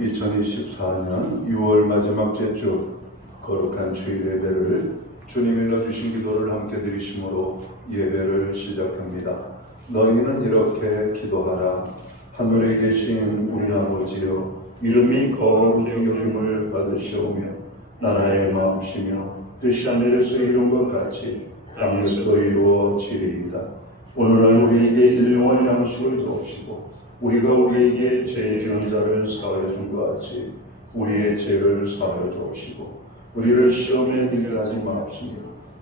2024년 6월 마지막 주 거룩한 주일 예배를 주님 일러주신 기도를 함께 드리심으로 예배를 시작합니다. 너희는 이렇게 기도하라. 하늘에 계신 우리 아버지여, 이름이 거룩히 여김을 받으시오며 나라의 마음이시며 뜻이 하늘에서 이룬 것 같이 땅에서도 이루어지리이다. 오늘날 우리에게 일용할 양식을 주옵시고 우리가 우리에게 죄 지은 자를 사하여 준 것 같이 우리의 죄를 사하여 주옵시고 우리를 시험에 들게 하지 마옵시며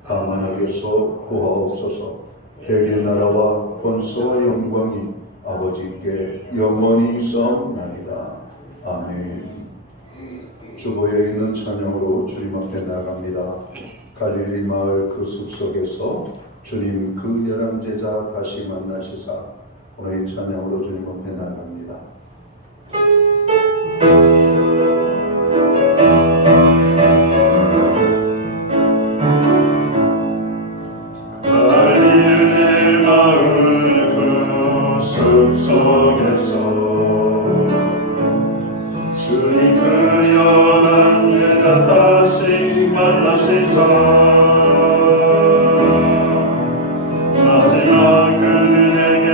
다만 악에서 구하옵소서. 대개 나라와 권세와 영광이 아버지께 영원히 있사옵나이다. 아멘. 주보에 있는 찬양으로 주님 앞에 나갑니다. 갈릴리 마을 그 숲속에서 주님 그 11제자 다시 만나시사 오늘 이 찬양으로 주님 앞에 나갑니다. 갈릴리 마을 그 숲속에서 주님 그 11제자 다시 만나시사 마지막 그들에게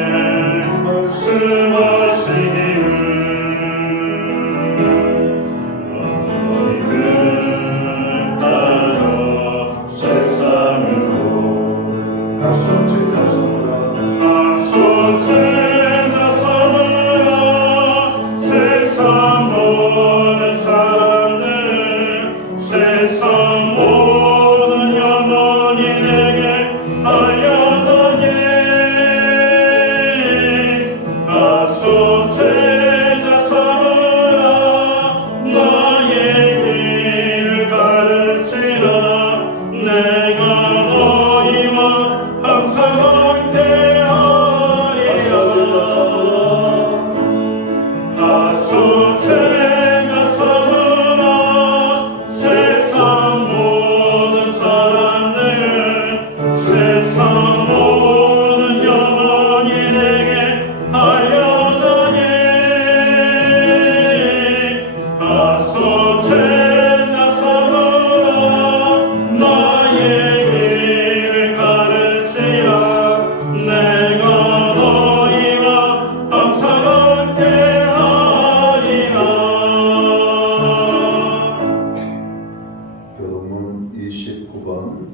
말씀하시기를 너희들은 가져 세상으로 박수 제자 삼으라. 박수 제자 삼으라. 세상 모든 사람들 세상 모든 영혼인에게 알려더니 박수 제자 삼으라. 너의 길을 가르치라. 내가 너희와 항상 박수 제자 삼으라. 세상 모든 사람들 세상 모든 영혼인에게 알려더니 박수 제자 삼으라. 너의 길을 가르치라. 내가 너희와 항상 교독문 29번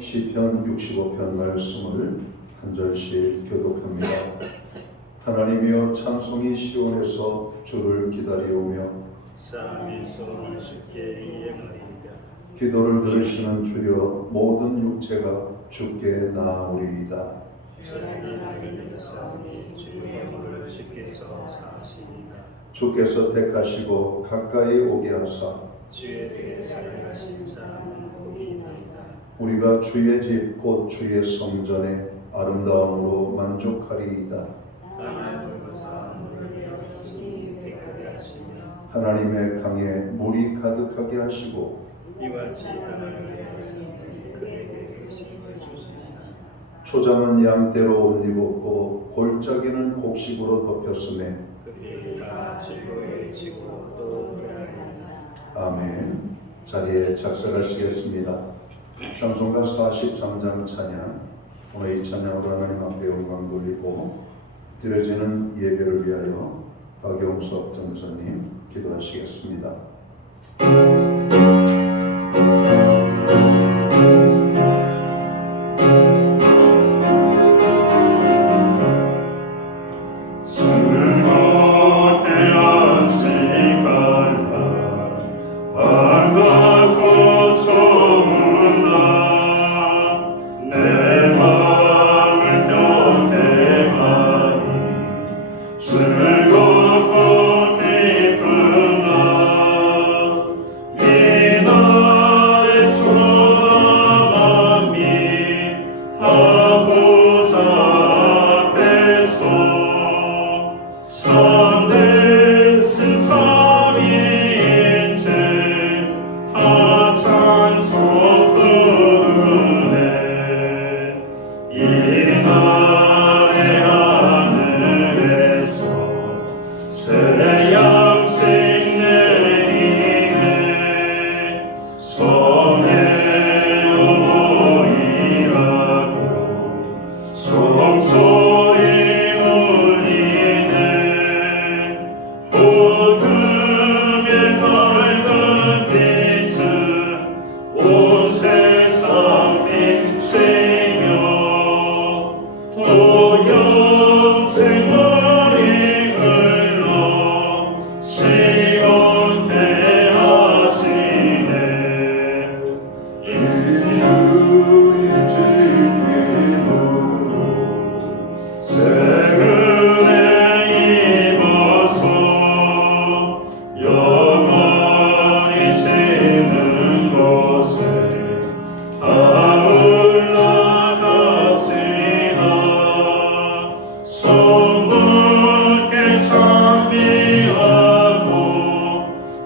시편 65편 말씀을 한 절씩 교독합니다. 하나님이여 찬송이 시온에서 주를 기다리오며 사람이 서로를 쉽게 이해하리라. 기도를 들으시는 주여 모든 육체가 주께 나아오리이다. 사람이 하나님의 싸움이 주의 영혼을 쉽게서 사시리라. 주께서 택하시고 가까이 오게 하사 주의 되게 살아가신 사람은 복이 있나이다. 우리가 주의 집 곧 주의 성전의 아름다움으로 만족하리이다. 땅을 넓어서 물을 내어주시니 택하게 하시며 하나님의 강에 물이 가득하게 하시고 이와 같이 하나님의 말씀이 그에게 의식을 주시니라. 초장은 양떼로 옷 입었고 골짜기는 곡식으로 덮였으며 그들이 다 즐거이 치고 또 노래하리라. 아멘. 자리에 작설하시겠습니다. 찬송가 43장 찬양. 오늘 이 찬양으로 하나님 앞에 영광 돌리고 드려지는 예배를 위하여 박영석 전도사님 기도하시겠습니다. 즐겁고 기쁜 날 영원히 새는 곳에 다 올라갑시다. 성부께 찬미하고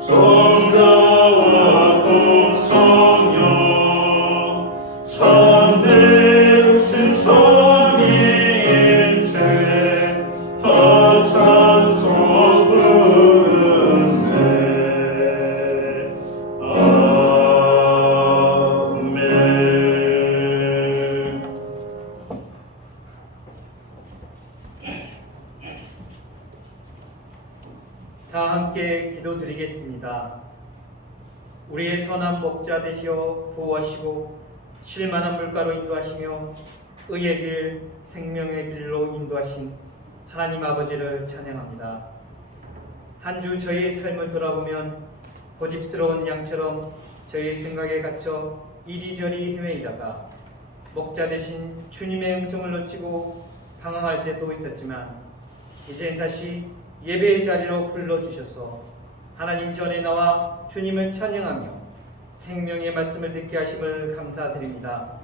성자와 공성령 참되신 성인체 다 찬송 부르세. 아멘. 다 함께 기도드리겠습니다. 우리의 선한 목자 되시어 보호하시고 실만한 물가로 인도하시며 의의 길, 생명의 길로 인도하신 하나님 아버지를 찬양합니다. 한 주 저희의 삶을 돌아보면 고집스러운 양처럼 저희의 생각에 갇혀 이리저리 헤매이다가 목자 되신 주님의 음성을 놓치고 방황할 때도 있었지만 이젠 다시 예배의 자리로 불러주셔서 하나님 전에 나와 주님을 찬양하며 생명의 말씀을 듣게 하심을 감사드립니다.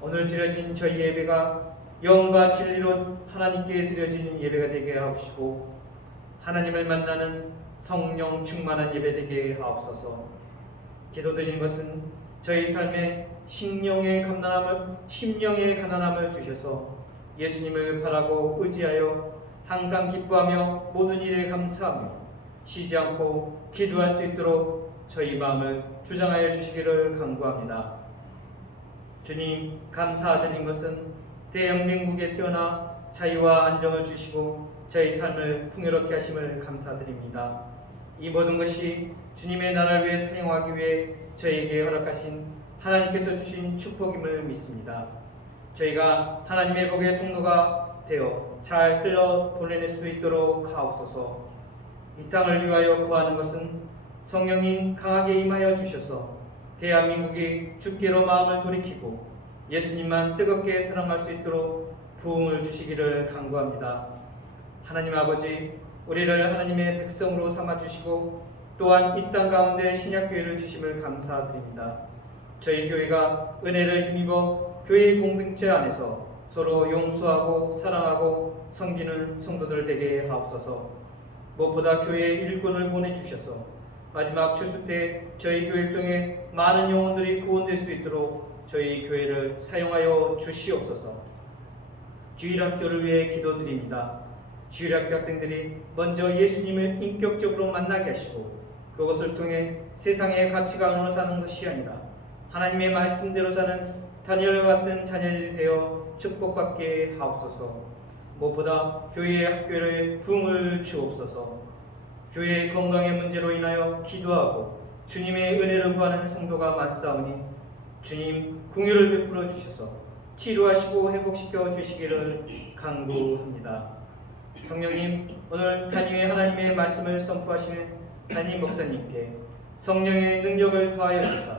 오늘 드려진 저희 예배가 영과 진리로 하나님께 드려진 예배가 되게 하옵시고 하나님을 만나는 성령 충만한 예배 되게 하옵소서. 기도드리는 것은 저희 삶에 심령의 가난함을 주셔서 예수님을 바라고 의지하여 항상 기뻐하며 모든 일에 감사하며 쉬지 않고 기도할 수 있도록 저희 마음을 주장하여 주시기를 간구합니다. 주님, 감사드린 것은 대한민국에 태어나 자유와 안정을 주시고 저희 삶을 풍요롭게 하심을 감사드립니다. 이 모든 것이 주님의 나라를 위해 사용하기 위해 저희에게 허락하신 하나님께서 주신 축복임을 믿습니다. 저희가 하나님의 복의 통로가 되어 잘 흘러 보내낼 수 있도록 하옵소서. 이 땅을 위하여 구하는 것은 성령님 강하게 임하여 주셔서 대한민국이 주께로 마음을 돌이키고 예수님만 뜨겁게 사랑할 수 있도록 부흥을 주시기를 간구합니다. 하나님 아버지, 우리를 하나님의 백성으로 삼아주시고 또한 이 땅 가운데 신약교회를 주심을 감사드립니다. 저희 교회가 은혜를 힘입어 교회 공동체 안에서 서로 용서하고 사랑하고 섬기는 성도들 되게 하옵소서. 무엇보다 교회에 일꾼을 보내주셔서 마지막 추수 때 저희 교회 통해 많은 영혼들이 구원될 수 있도록 저희 교회를 사용하여 주시옵소서. 주일학교를 위해 기도드립니다. 주일학교 학생들이 먼저 예수님을 인격적으로 만나게 하시고 그것을 통해 세상의 가치관으로 사는 것이 아니라 하나님의 말씀대로 사는 다니엘과 같은 자녀들이 되어 축복받게 하옵소서. 무엇보다 교회의 학교를 부흥을 주옵소서. 교회의 건강의 문제로 인하여 기도하고 주님의 은혜를 구하는 성도가 많사오니 주님 긍휼을 베풀어 주셔서 치료하시고 회복시켜 주시기를 간구합니다. 성령님, 오늘 단위의 하나님의 말씀을 선포하시는 담임 목사님께 성령의 능력을 더하여 주사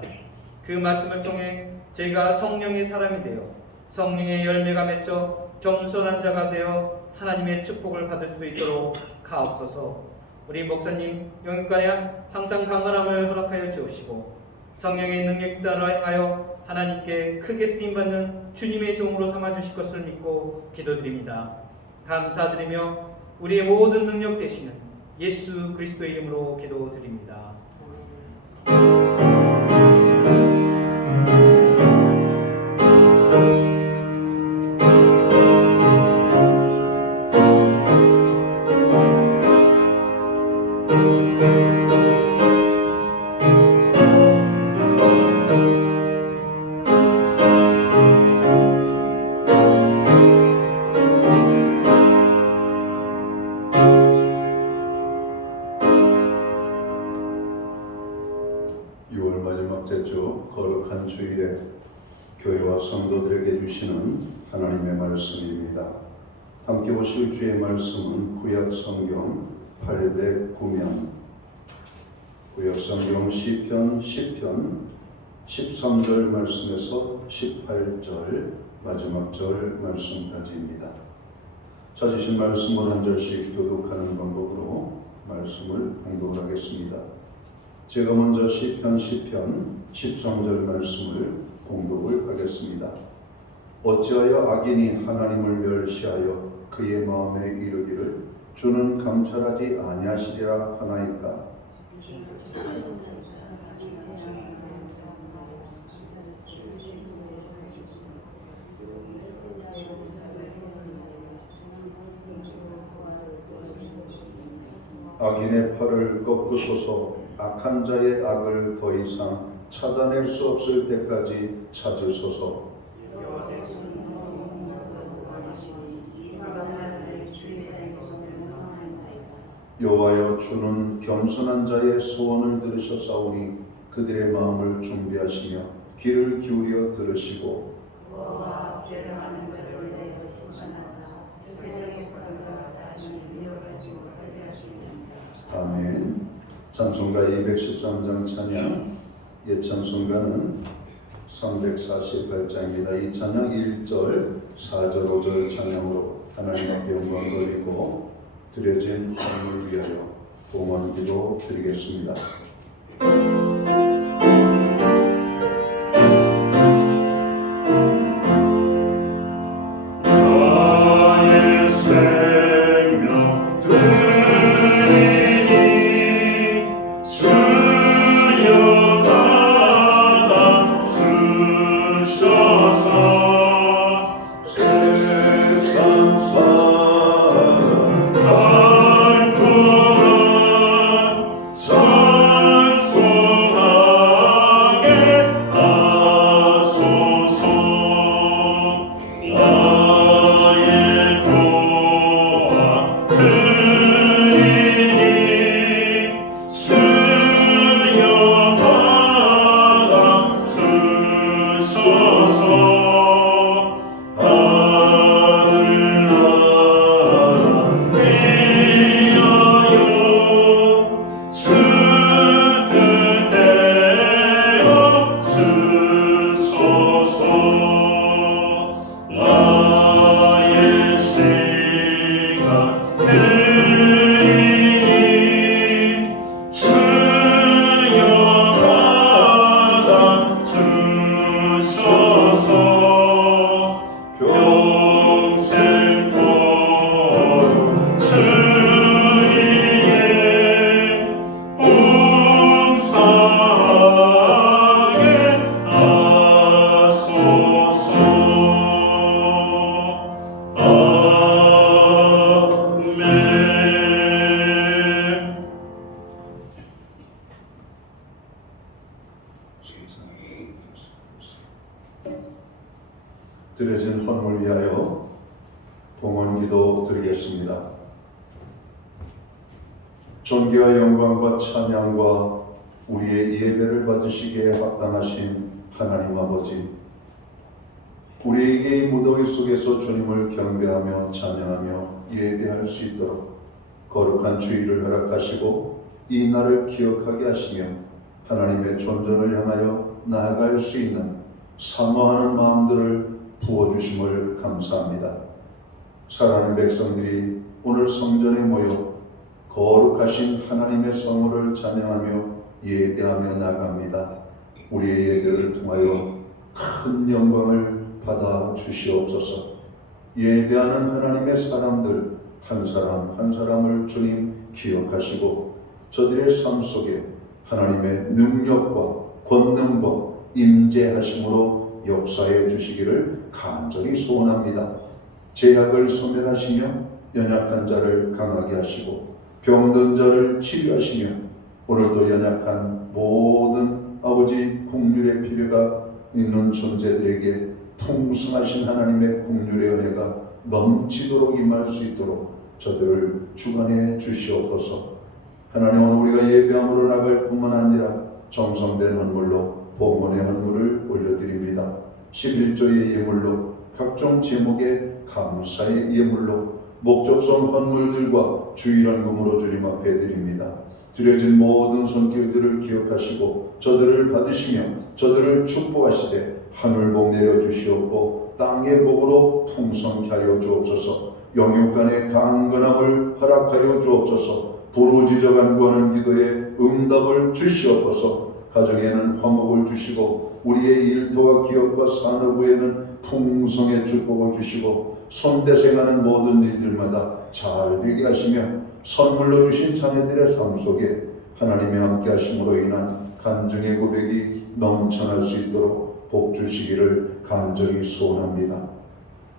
그 말씀을 통해 저희가 성령의 사람이 되어 성령의 열매가 맺혀 겸손한 자가 되어 하나님의 축복을 받을 수 있도록 하옵소서. 우리 목사님 영육간에 항상 강건함을 허락하여 주옵시고 성령의 능력 따라 하여 하나님께 크게 쓰임받는 주님의 종으로 삼아주실 것을 믿고 기도드립니다. 감사드리며 우리의 모든 능력 되시는 예수 그리스도의 이름으로 기도드립니다. 거룩한 주일에 교회와 성도들에게 주시는 하나님의 말씀입니다. 함께 보실 주의 말씀은 구약 성경 809면 구약 성경 시편 10편 13절 말씀에서 18절 마지막 절 말씀까지입니다. 찾으신 말씀을 한 절씩 교독하는 방법으로 말씀을 봉독하겠습니다. 제가 먼저 시편 13절 말씀을 봉독을 하겠습니다. 어찌하여 악인이 하나님을 멸시하여 그의 마음에 이르기를 주는 감찰하지 아니하시리라 하나이까. 악인의 팔을 꺾으소서. 악한 자의 악을 더 이상 찾아낼 수 없을 때까지 찾으소서. 여호와여, 주는 겸손한 자의 소원을 들으셨사오니 그들의 마음을 준비하시며 귀를 기울여 들으시고 아멘. 찬송가 213장 찬양, 옛 찬송가는 348장입니다. 이 찬양 1절, 4절, 5절 찬양으로 하나님 앞에 영광 돌리고 드려진 하나님을 위하여 봉헌기도 드리겠습니다. 나의 생명 드리니 주여 받아 주셔서 세상 사람 날 동안 찬송하게 하소서. 나의 보아 드리니 주여 받아 주셔서 하늘나라 위하여 주 뜻대로 쓰소서. 나의 시간 드리니 주여 받아 주셔서 평생 도록 주님의 봉사하게 하소서. 아멘. 드려진 헌물 위하여 봉헌기도 드리겠습니다. 존귀와 영광과 찬양과 우리의 예배를 받으시기에 합당하신 하나님 아버지, 우리에게 이 무더위 속에서 주님을 경배하며 찬양하며 예배할 수 있도록 거룩한 주일을 허락하시고 이 날을 기억하게 하시며 하나님의 존전을 향하여 나아갈 수 있는 사모하는 마음들을 부어주심을 감사합니다. 사랑하는 백성들이 오늘 성전에 모여 거룩하신 하나님의 성물을 찬양하며 예배하며 나갑니다. 우리의 예배를 통하여 큰 영광을 받아 주시옵소서. 예배하는 하나님의 사람들 한 사람 한 사람을 주님 기억하시고 저들의 삶 속에 하나님의 능력과 권능과 임재하심으로 역사해 주시기를 간절히 소원합니다. 죄악을 소멸하시며 연약한 자를 강하게 하시고 병든 자를 치료하시며 오늘도 연약한 모든 아버지 긍휼의 필요가 있는 존재들에게 풍성하신 하나님의 긍휼의 은혜가 넘치도록 임할 수 있도록 저들을 주관해 주시옵소서. 하나님, 오늘 우리가 예배함으로 나갈 뿐만 아니라 정성된 헌물로 봉헌의 헌물을 올려드립니다. 11조의 예물로 각종 제목의 감사의 예물로 목적성 헌물들과 주일헌금으로 주님 앞에 드립니다. 드려진 모든 손길들을 기억하시고 저들을 받으시며 저들을 축복하시되 하늘복 내려주시옵고 땅의 복으로 풍성케 하여 주옵소서. 영육간의 강건함을 허락하여 주옵소서. 부르짖어 간구하는 기도에 응답을 주시옵소서. 가정에는 화목을 주시고 우리의 일터와 기업과 산업부에는 풍성의 축복을 주시고 손대생하는 모든 일들마다 잘 되게 하시며 선물로 주신 자녀들의 삶 속에 하나님의 함께 하심으로 인한 간증의 고백이 넘쳐날 수 있도록 복 주시기를 간절히 소원합니다.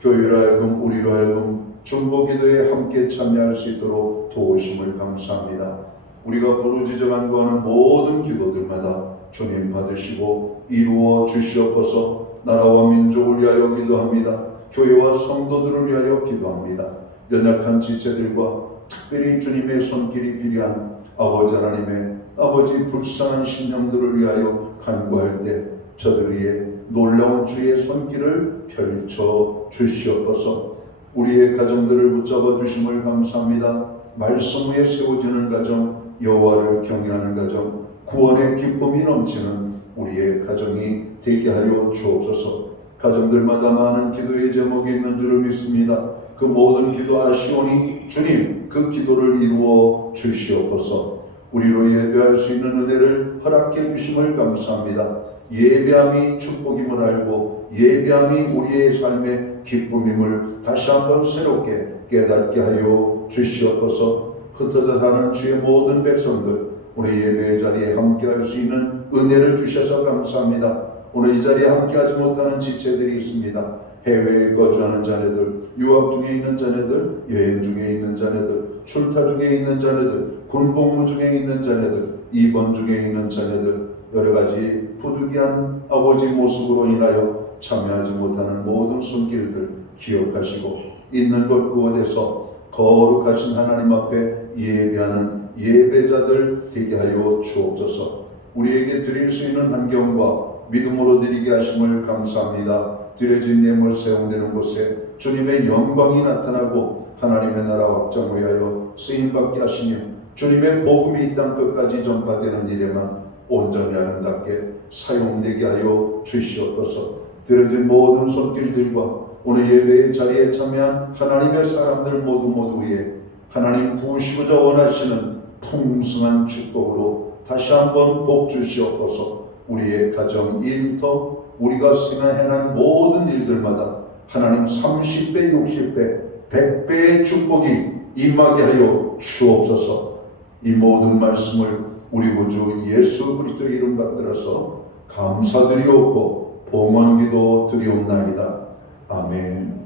교회로 하여금 우리로 하여금 중보기도에 함께 참여할 수 있도록 도우심을 감사합니다. 우리가 부르짖어 간구하는 모든 기도들마다 주님 받으시고 이루어 주시옵소서. 나라와 민족을 위하여 기도합니다. 교회와 성도들을 위하여 기도합니다. 연약한 지체들과 특별히 주님의 손길이 필요한 아버지 하나님의 아버지 불쌍한 신령들을 위하여 간구할 때 저들 위에 놀라운 주의 손길을 펼쳐 주시옵소서. 우리의 가정들을 붙잡아 주심을 감사합니다. 말씀 위에 세워지는 가정, 여호와를 경외하는 가정, 구원의 기쁨이 넘치는 우리의 가정이 되게 하여 주옵소서. 가정들마다 많은 기도의 제목이 있는 줄을 믿습니다. 그 모든 기도 아시오니 주님 그 기도를 이루어 주시옵소서. 우리로 예배할 수 있는 은혜를 허락해 주심을 감사합니다. 예배함이 축복임을 알고 예배함이 우리의 삶의 기쁨임을 다시 한번 새롭게 깨닫게 하여 주시옵소서. 흩어져 사는 주의 모든 백성들 오늘 예배의 자리에 함께할 수 있는 은혜를 주셔서 감사합니다. 오늘 이 자리에 함께하지 못하는 지체들이 있습니다. 해외에 거주하는 자녀들, 유학 중에 있는 자녀들, 여행 중에 있는 자녀들, 출타 중에 있는 자녀들, 군복무 중에 있는 자녀들, 입원 중에 있는 자녀들, 여러 가지 부득이한 아버지 모습으로 인하여 참여하지 못하는 모든 손길들 기억하시고 있는 곳 그곳에서 거룩하신 하나님 앞에 예배하는 예배자들 되게 하여 주옵소서. 우리에게 드릴 수 있는 환경과 믿음으로 드리게 하심을 감사합니다. 드려진 예물 사용되는 곳에 주님의 영광이 나타나고 하나님의 나라 확장 위하여 쓰임받게 하시며 주님의 복음이 이 땅 끝까지 전파되는 일에만 온전히 아름답게 사용되게 하여 주시옵소서. 드려진 모든 손길들과 오늘 예배의 자리에 참여한 하나님의 사람들 모두 위에 하나님 부으시고자 원하시는 풍성한 축복으로 다시 한번 복 주시옵소서. 우리의 가정, 일터, 우리가 생각해낸 모든 일들마다 하나님 30배, 60배, 100배의 축복이 임하게 하여 주옵소서. 이 모든 말씀을 우리 구주 예수 그리스도의 이름 받들어서 감사드리옵고 봉헌기도 드리옵나이다. 아멘.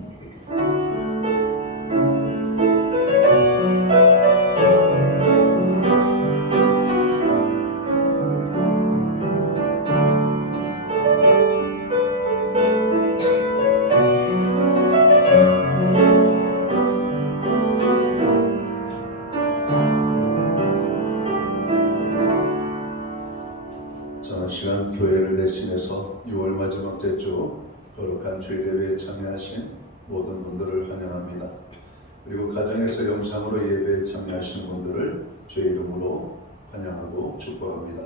저는 시간 교회를 대신해서 6월 마지막 주 거룩한 주일 예배에 참여하신 모든 분들을 환영합니다. 그리고 가정에서 영상으로 예배에 참여하시는 분들을 주의 이름으로 환영하고 축복합니다.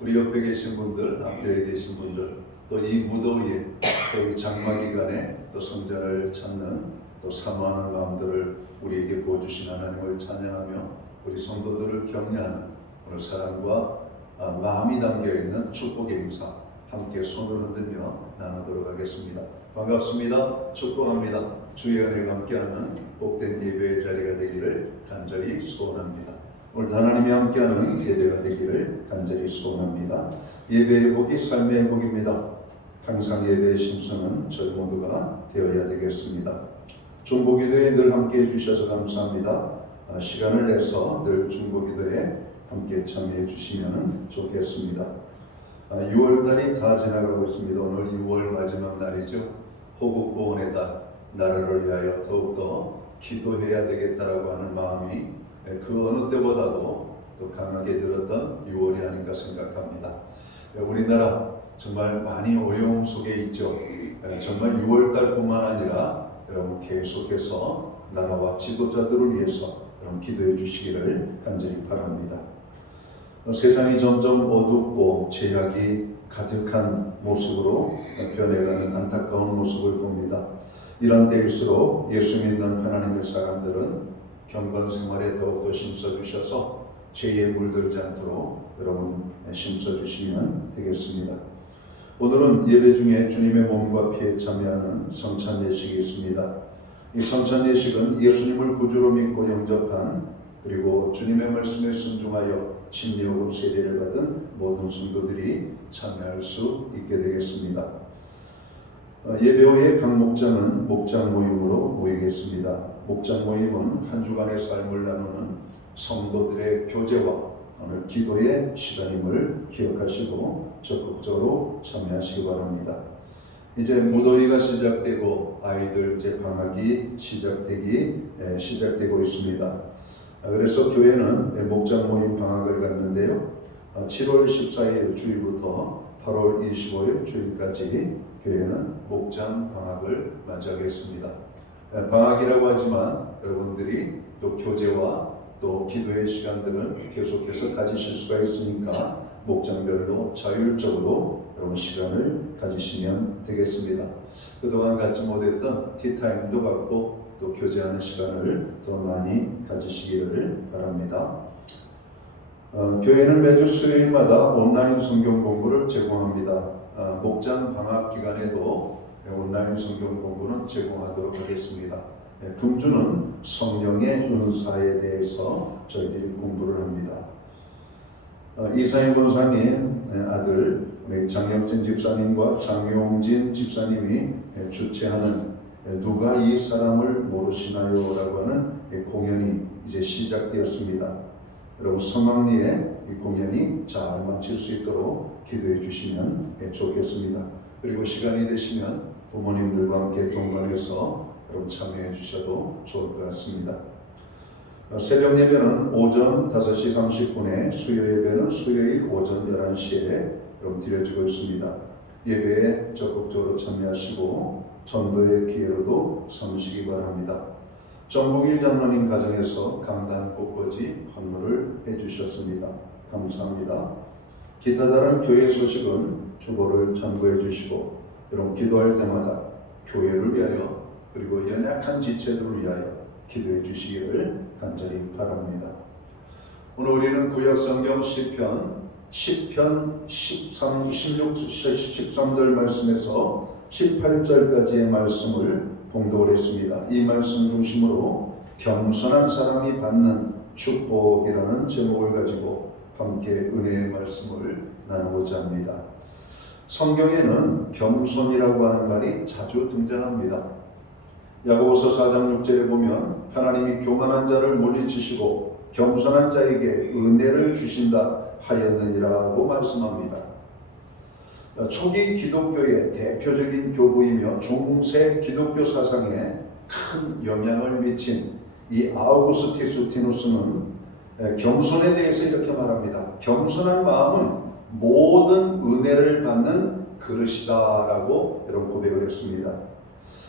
우리 옆에 계신 분들, 앞에 계신 분들, 또 이 무더위에 또 이 장마 기간에 또 성자를 찾는 또 사모하는 마음들을 우리에게 보여주신 하나님을 찬양하며 우리 성도들을 격려하는 오늘 사랑과 마음이 담겨있는 축복의 인사 함께 손을 흔들며 나누도록 하겠습니다. 반갑습니다. 축복합니다. 주의 은혜가 함께하는 복된 예배의 자리가 되기를 간절히 소원합니다. 오늘 하나님이 함께하는 예배가 되기를 간절히 소원합니다. 예배의 복이 삶의 복입니다. 항상 예배의 심성은 저희 모두가 되어야 되겠습니다. 중보기도에 늘 함께해 주셔서 감사합니다. 시간을 내서 늘 중보기도에 함께 참여해 주시면 좋겠습니다. 6월달이 다 지나가고 있습니다. 오늘 6월 마지막 날이죠. 호국보훈의 달, 나라를 위하여 더욱더 기도해야 되겠다라고 하는 마음이 그 어느 때보다도 더 강하게 들었던 6월이 아닌가 생각합니다. 우리나라 정말 많이 어려움 속에 있죠. 정말 6월달뿐만 아니라 여러분 계속해서 나라와 지도자들을 위해서 여러분 기도해 주시기를 간절히 바랍니다. 세상이 점점 어둡고 제약이 가득한 모습으로 변해가는 안타까운 모습을 봅니다. 이런 때일수록 예수 믿는 하나님의 사람들은 경건 생활에 더욱더 힘써주셔서 죄에 물들지 않도록 여러분 심어주시면 되겠습니다. 오늘은 예배 중에 주님의 몸과 피에 참여하는 성찬 예식이 있습니다. 이 성찬 예식은 예수님을 구주로 믿고 영접한 그리고 주님의 말씀에 순종하여 침례요금 세례를 받은 모든 성도들이 참여할 수 있게 되겠습니다. 예배 후에 각 목장은 목장 모임으로 모이겠습니다. 목장 모임은 한 주간의 삶을 나누는 성도들의 교제와 오늘 기도의 시간임을 기억하시고 적극적으로 참여하시기 바랍니다. 이제 무더위가 시작되고 아이들 이제 방학이 시작되고 있습니다. 그래서 교회는 목장 모임 방학을 갖는데요. 7월 14일 주일부터 8월 25일 주일까지 교회는 목장 방학을 맞이하겠습니다. 방학이라고 하지만 여러분들이 또 교제와 또 기도의 시간들은 계속해서 가지실 수가 있으니까 목장별로 자율적으로 여러분 시간을 가지시면 되겠습니다. 그동안 갖지 못했던 티타임도 갖고 또 교제하는 시간을 더 많이 가지시기를 바랍니다. 교회는 매주 수요일마다 온라인 성경 공부를 제공합니다. 목장 방학 기간에도 온라인 성경 공부는 제공하도록 하겠습니다. 금주는 성령의 은사에 대해서 저희들이 공부를 합니다. 이상희 권사님 아들 장혁진 집사님과 장용진 집사님이 주최하는 누가 이 사람을 모르시나요? 라고 하는 공연이 이제 시작되었습니다. 여러분 성황리에 이 공연이 잘 마칠 수 있도록 기도해 주시면 좋겠습니다. 그리고 시간이 되시면 부모님들과 함께 동반해서 여러분 참여해 주셔도 좋을 것 같습니다. 새벽 예배는 오전 5시 30분에 수요 예배는 수요일 오전 11시에 여러분 드려지고 있습니다. 예배에 적극적으로 참여하시고 전도의 기회로도 삼으시기 바랍니다. 정국일 장로님 가정에서 강단 꽃꽂이 헌물을 해주셨습니다. 감사합니다. 기타 다른 교회 소식은 주보를 참고해 주시고 여러분 기도할 때마다 교회를 위하여 그리고 연약한 지체들을 위하여 기도해 주시기를 간절히 바랍니다. 오늘 우리는 구약성경 시편 13절 말씀에서 18절까지의 말씀을 봉독을 했습니다. 이 말씀 중심으로 겸손한 사람이 받는 축복이라는 제목을 가지고 함께 은혜의 말씀을 나누고자 합니다. 성경에는 겸손이라고 하는 말이 자주 등장합니다. 야고보서 4장 6절에 보면 하나님이 교만한 자를 물리치시고 겸손한 자에게 은혜를 주신다 하였느니라고 말씀합니다. 초기 기독교의 대표적인 교부이며 중세 기독교 사상에 큰 영향을 미친 이 아우구스티누스는 겸손에 대해서 이렇게 말합니다. 겸손한 마음은 모든 은혜를 받는 그릇이다라고 여러분 고백을 했습니다.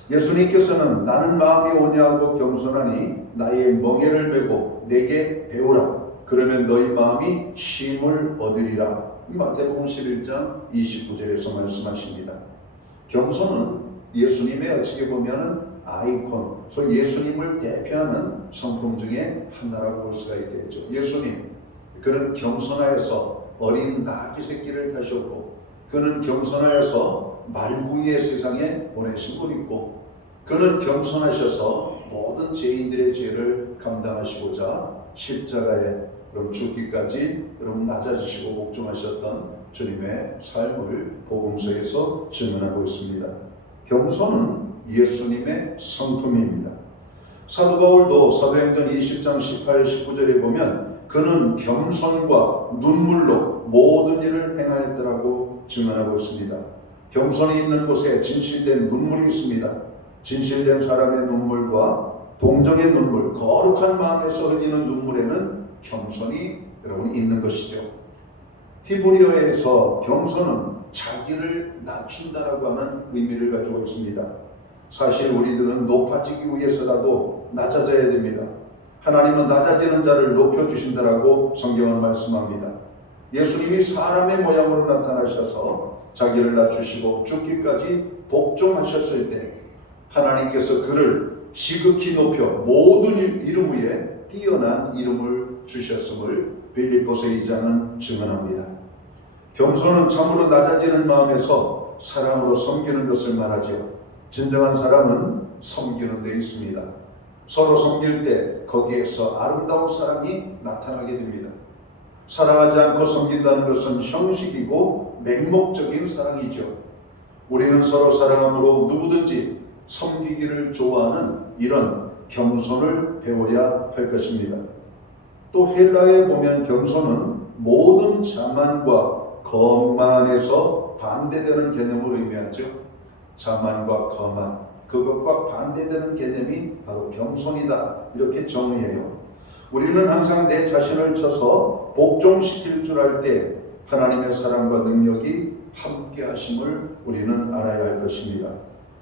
예수님께서는 나는 마음이 온유하고 겸손하니 나의 멍에를 메고 내게 배우라. 그러면 너희 마음이 쉼을 얻으리라. 마태복음 11장 29절에서 말씀하십니다. 겸손은 예수님의 어떻게 보면 아이콘, 소위 예수님을 대표하는 성품 중에 하나라고 볼 수가 있겠죠. 예수님, 그는 겸손하여서 어린 나귀 새끼를 타셨고 그는 겸손하여서 말구이의 세상에 보내신 분이고 그는 겸손하셔서 모든 죄인들의 죄를 감당하시고자 십자가에 그럼 죽기까지 그럼 낮아지시고 복종하셨던 주님의 삶을 복음서에서 증언하고 있습니다. 겸손은 예수님의 성품입니다. 사도 바울도 사도행전 20장 18, 19절에 보면 그는 겸손과 눈물로 모든 일을 행하였더라고 증언하고 있습니다. 겸손이 있는 곳에 진실된 눈물이 있습니다. 진실된 사람의 눈물과 동정의 눈물, 거룩한 마음에서 흘리는 눈물에는 겸손이 여러분 있는 것이죠. 히브리어에서 겸손은 자기를 낮춘다라고 하는 의미를 가지고 있습니다. 사실 우리들은 높아지기 위해서라도 낮아져야 됩니다. 하나님은 낮아지는 자를 높여주신다라고 성경은 말씀합니다. 예수님이 사람의 모양으로 나타나셔서 자기를 낮추시고 죽기까지 복종하셨을 때 하나님께서 그를 지극히 높여 모든 이름 위에 뛰어난 이름을 주셨음을 빌립보서 2장은 증언합니다. 겸손은 참으로 낮아지는 마음에서 사랑으로 섬기는 것을 말하죠. 진정한 사랑은 섬기는 데 있습니다. 서로 섬길 때 거기에서 아름다운 사랑이 나타나게 됩니다. 사랑하지 않고 섬긴다는 것은 형식이고 맹목적인 사랑이죠. 우리는 서로 사랑함으로 누구든지 섬기기를 좋아하는 이런 겸손을 배워야 할 것입니다. 또 헬라에 보면 겸손은 모든 자만과 거만에서 반대되는 개념을 의미하죠. 자만과 거만, 그것과 반대되는 개념이 바로 겸손이다, 이렇게 정의해요. 우리는 항상 내 자신을 쳐서 복종시킬 줄 알 때 하나님의 사랑과 능력이 함께 하심을 우리는 알아야 할 것입니다.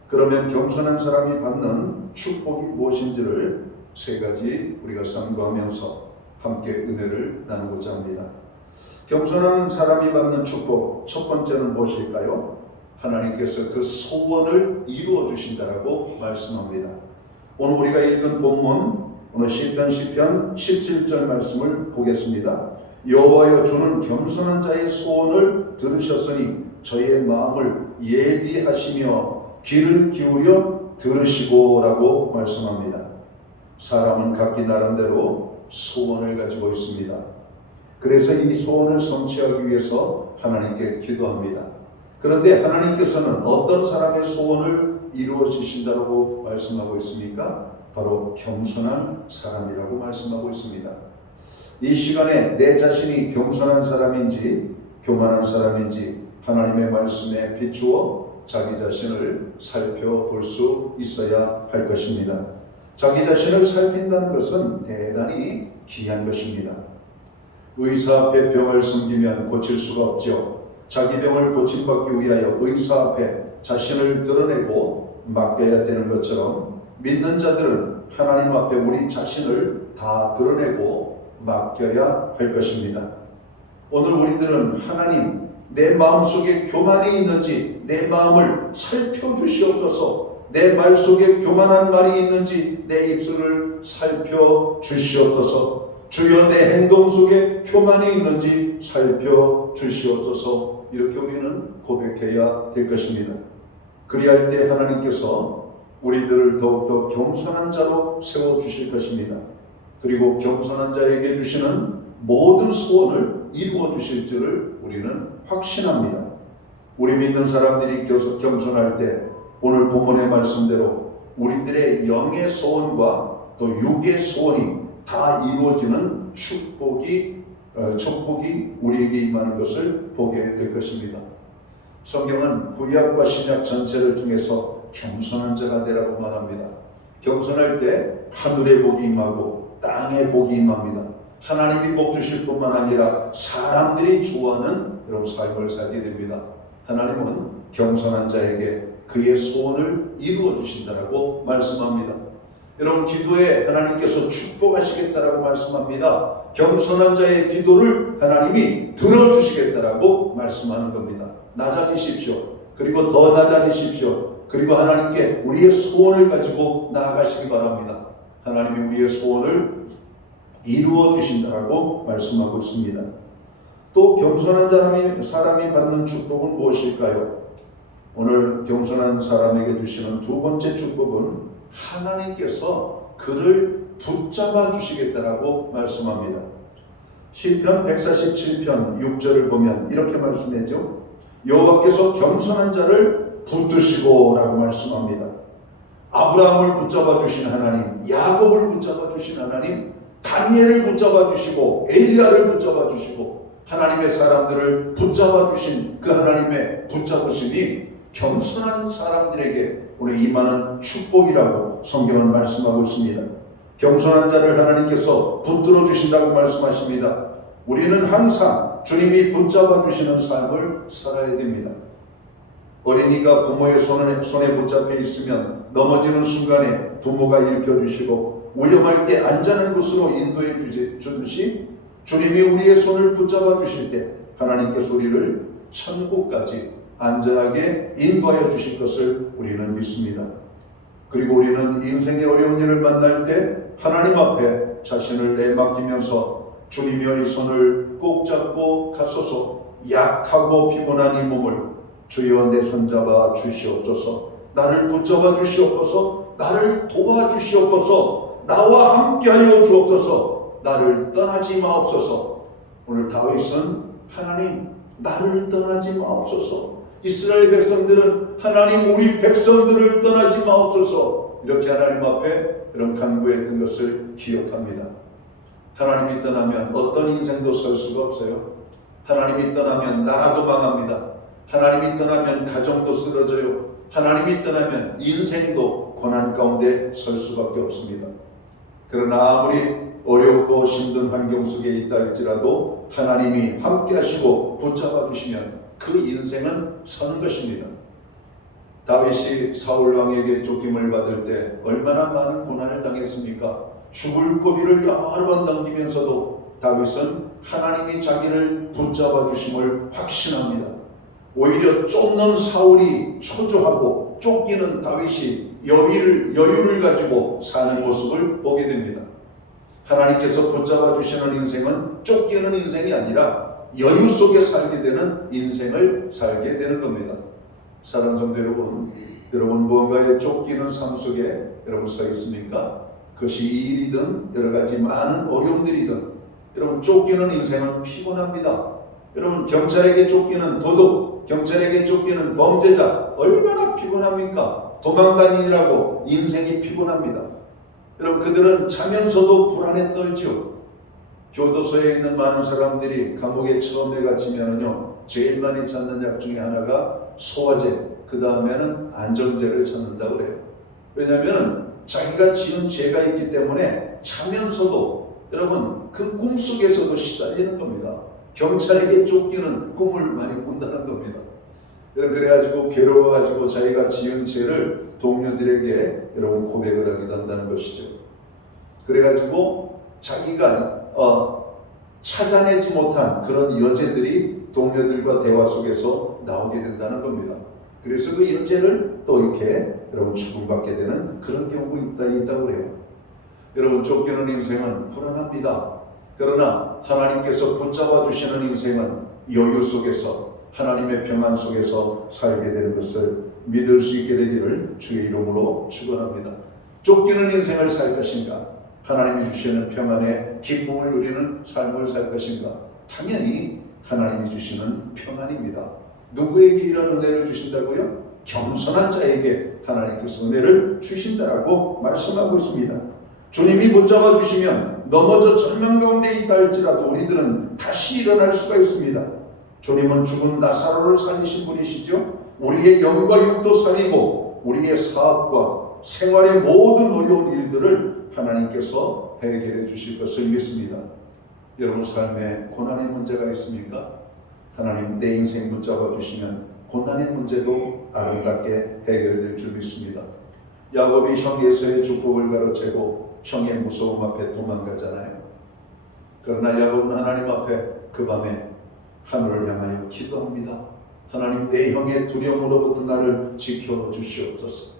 그러면 겸손한 사람이 받는 축복이 무엇인지를 세 가지 우리가 상고하면서 함께 은혜를 나누고자 합니다. 겸손한 사람이 받는 축복, 첫 번째는 무엇일까요? 하나님께서 그 소원을 이루어 주신다라고 말씀합니다. 오늘 우리가 읽은 본문, 오늘 시편 17절 말씀을 보겠습니다. 여호와여, 주는 겸손한 자의 소원을 들으셨으니 저의 마음을 예비하시며 귀를 기울여 들으시고라고 말씀합니다. 사람은 각기 나름대로 소원을 가지고 있습니다. 그래서 이 소원을 성취하기 위해서 하나님께 기도합니다. 그런데 하나님께서는 어떤 사람의 소원을 이루어 주신다고 말씀하고 있습니까? 바로 겸손한 사람이라고 말씀하고 있습니다. 이 시간에 내 자신이 겸손한 사람인지 교만한 사람인지 하나님의 말씀에 비추어 자기 자신을 살펴볼 수 있어야 할 것입니다. 자기 자신을 살핀다는 것은 대단히 귀한 것입니다. 의사 앞에 병을 숨기면 고칠 수가 없죠. 자기 병을 고침받기 위하여 의사 앞에 자신을 드러내고 맡겨야 되는 것처럼 믿는 자들은 하나님 앞에 우리 자신을 다 드러내고 맡겨야 할 것입니다. 오늘 우리들은 하나님, 내 마음속에 교만이 있는지 내 마음을 살펴주시옵소서. 내 말 속에 교만한 말이 있는지 내 입술을 살펴주시옵소서. 주여, 내 행동 속에 교만이 있는지 살펴주시옵소서. 이렇게 우리는 고백해야 될 것입니다. 그리할 때 하나님께서 우리들을 더욱더 겸손한 자로 세워주실 것입니다. 그리고 겸손한 자에게 주시는 모든 소원을 이루어 주실 줄을 우리는 확신합니다. 우리 믿는 사람들이 겸손할 때 오늘 본문의 말씀대로 우리들의 영의 소원과 또 육의 소원이 다 이루어지는 축복이 우리에게 임하는 것을 보게 될 것입니다. 성경은 구약과 신약 전체를 통해서 겸손한 자가 되라고 말합니다. 겸손할 때 하늘의 복이 임하고 땅의 복이 임합니다. 하나님이 복 주실 뿐만 아니라 사람들이 좋아하는 여러분 삶을 살게 됩니다. 하나님은 겸손한 자에게 그의 소원을 이루어 주신다라고 말씀합니다. 여러분, 기도에 하나님께서 축복하시겠다라고 말씀합니다. 겸손한 자의 기도를 하나님이 들어주시겠다라고 말씀하는 겁니다. 낮아지십시오. 그리고 더 낮아지십시오. 그리고 하나님께 우리의 소원을 가지고 나아가시기 바랍니다. 하나님이 우리의 소원을 이루어 주신다라고 말씀하고 있습니다. 또 겸손한 사람이 받는 축복은 무엇일까요? 오늘 겸손한 사람에게 주시는 두 번째 축복은 하나님께서 그를 붙잡아 주시겠다라고 말씀합니다. 시편 147편 6절을 보면 이렇게 말씀하죠. 여호와께서 겸손한 자를 붙드시고 라고 말씀합니다. 아브라함을 붙잡아 주신 하나님, 야곱을 붙잡아 주신 하나님, 다니엘을 붙잡아 주시고 엘리야를 붙잡아 주시고 하나님의 사람들을 붙잡아 주신 그 하나님의 붙잡으심이 겸손한 사람들에게 오늘 임하는 축복이라고 성경은 말씀하고 있습니다. 겸손한 자를 하나님께서 붙들어 주신다고 말씀하십니다. 우리는 항상 주님이 붙잡아 주시는 삶을 살아야 됩니다. 어린이가 부모의 손에 붙잡혀 있으면 넘어지는 순간에 부모가 일으켜주시고 위험할 때 안전한 곳으로 인도해 주듯이 주님이 우리의 손을 붙잡아 주실 때 하나님께서 우리를 천국까지 안전하게 인도하여 주실 것을 우리는 믿습니다. 그리고 우리는 인생의 어려운 일을 만날 때 하나님 앞에 자신을 내맡기면서 주님의 이 손을 꼭 잡고 가소서. 약하고 피곤한 이 몸을 주여 내 손잡아 주시옵소서. 나를 붙잡아 주시옵소서. 나를 도와주시옵소서. 나와 함께하여 주옵소서. 나를 떠나지 마옵소서. 오늘 다윗은 하나님 나를 떠나지 마옵소서. 이스라엘 백성들은 하나님 우리 백성들을 떠나지 마옵소서. 이렇게 하나님 앞에 이런 간구했던 것을 기억합니다. 하나님이 떠나면 어떤 인생도 설 수가 없어요. 하나님이 떠나면 나라도 망합니다. 하나님이 떠나면 가정도 쓰러져요. 하나님이 떠나면 인생도 고난 가운데 설 수밖에 없습니다. 그러나 아무리 어렵고 힘든 환경 속에 있다 할지라도 하나님이 함께 하시고 붙잡아 주시면 그 인생은 서는 것입니다. 다윗이 사울 왕에게 쫓김을 받을 때 얼마나 많은 고난을 당했습니까? 죽을 고비를 여러 번 당기면서도 다윗은 하나님이 자기를 붙잡아 주심을 확신합니다. 오히려 쫓는 사울이 초조하고 쫓기는 다윗이 여유를 가지고 사는 모습을 보게 됩니다. 하나님께서 붙잡아 주시는 인생은 쫓기는 인생이 아니라 여유 속에 살게 되는 인생을 살게 되는 겁니다. 사랑하는 성도 여러분 무언가에 쫓기는 삶 속에 여러분 서 있습니까? 그것이 일이든 여러 가지 많은 어려움들이든 여러분 쫓기는 인생은 피곤합니다. 여러분 경찰에게 쫓기는 도둑, 경찰에게 쫓기는 범죄자 얼마나 피곤합니까? 도망다니느라고 인생이 피곤합니다. 여러분 그들은 자면서도 불안에 떨죠. 교도소에 있는 많은 사람들이 감옥에 처음에 갇히면은요 제일 많이 찾는 약 중에 하나가 소화제, 그 다음에는 안정제를 찾는다고 그래요. 왜냐하면 자기가 지은 죄가 있기 때문에 자면서도 여러분 그 꿈속에서도 시달리는 겁니다. 경찰에게 쫓기는 꿈을 많이 꾼다는 겁니다. 여러분 그래가지고 괴로워가지고 자기가 지은 죄를 동료들에게 여러분 고백을 하기도 한다는 것이죠. 그래가지고 자기가 찾아내지 못한 그런 여죄들이 동료들과 대화 속에서 나오게 된다는 겁니다. 그래서 그 여죄를 또 이렇게 여러분 추궁받게 되는 그런 경우가 있다고 그래요. 여러분 쫓기는 인생은 불안합니다. 그러나 하나님께서 붙잡아 주시는 인생은 여유 속에서 하나님의 평안 속에서 살게 되는 것을 믿을 수 있게 되기를 주의 이름으로 축원합니다. 쫓기는 인생을 살 것인가? 하나님이 주시는 평안의 기쁨을 누리는 삶을 살 것인가? 당연히 하나님이 주시는 평안입니다. 누구에게 이런 은혜를 주신다고요? 겸손한 자에게 하나님께서 은혜를 주신다라고 말씀하고 있습니다. 주님이 붙잡아 주시면 넘어져 절망 가운데 있다 할지라도 우리들은 다시 일어날 수가 있습니다. 주님은 죽은 나사로를 살리신 분이시죠. 우리의 영과 육도 살리고 우리의 사업과 생활의 모든 어려운 일들을 하나님께서 해결해 주실 것을 믿습니다. 여러분 삶에 고난의 문제가 있습니까? 하나님 내 인생 붙잡아 주시면 고난의 문제도 아름답게 해결될 줄 믿습니다. 야곱이 형 에서의 축복을 가로채고 형의 무서움 앞에 도망가잖아요. 그러나 야곱은 하나님 앞에 그 밤에 하늘을 향하여 기도합니다. 하나님 내 형의 두려움으로부터 나를 지켜 주시옵소서.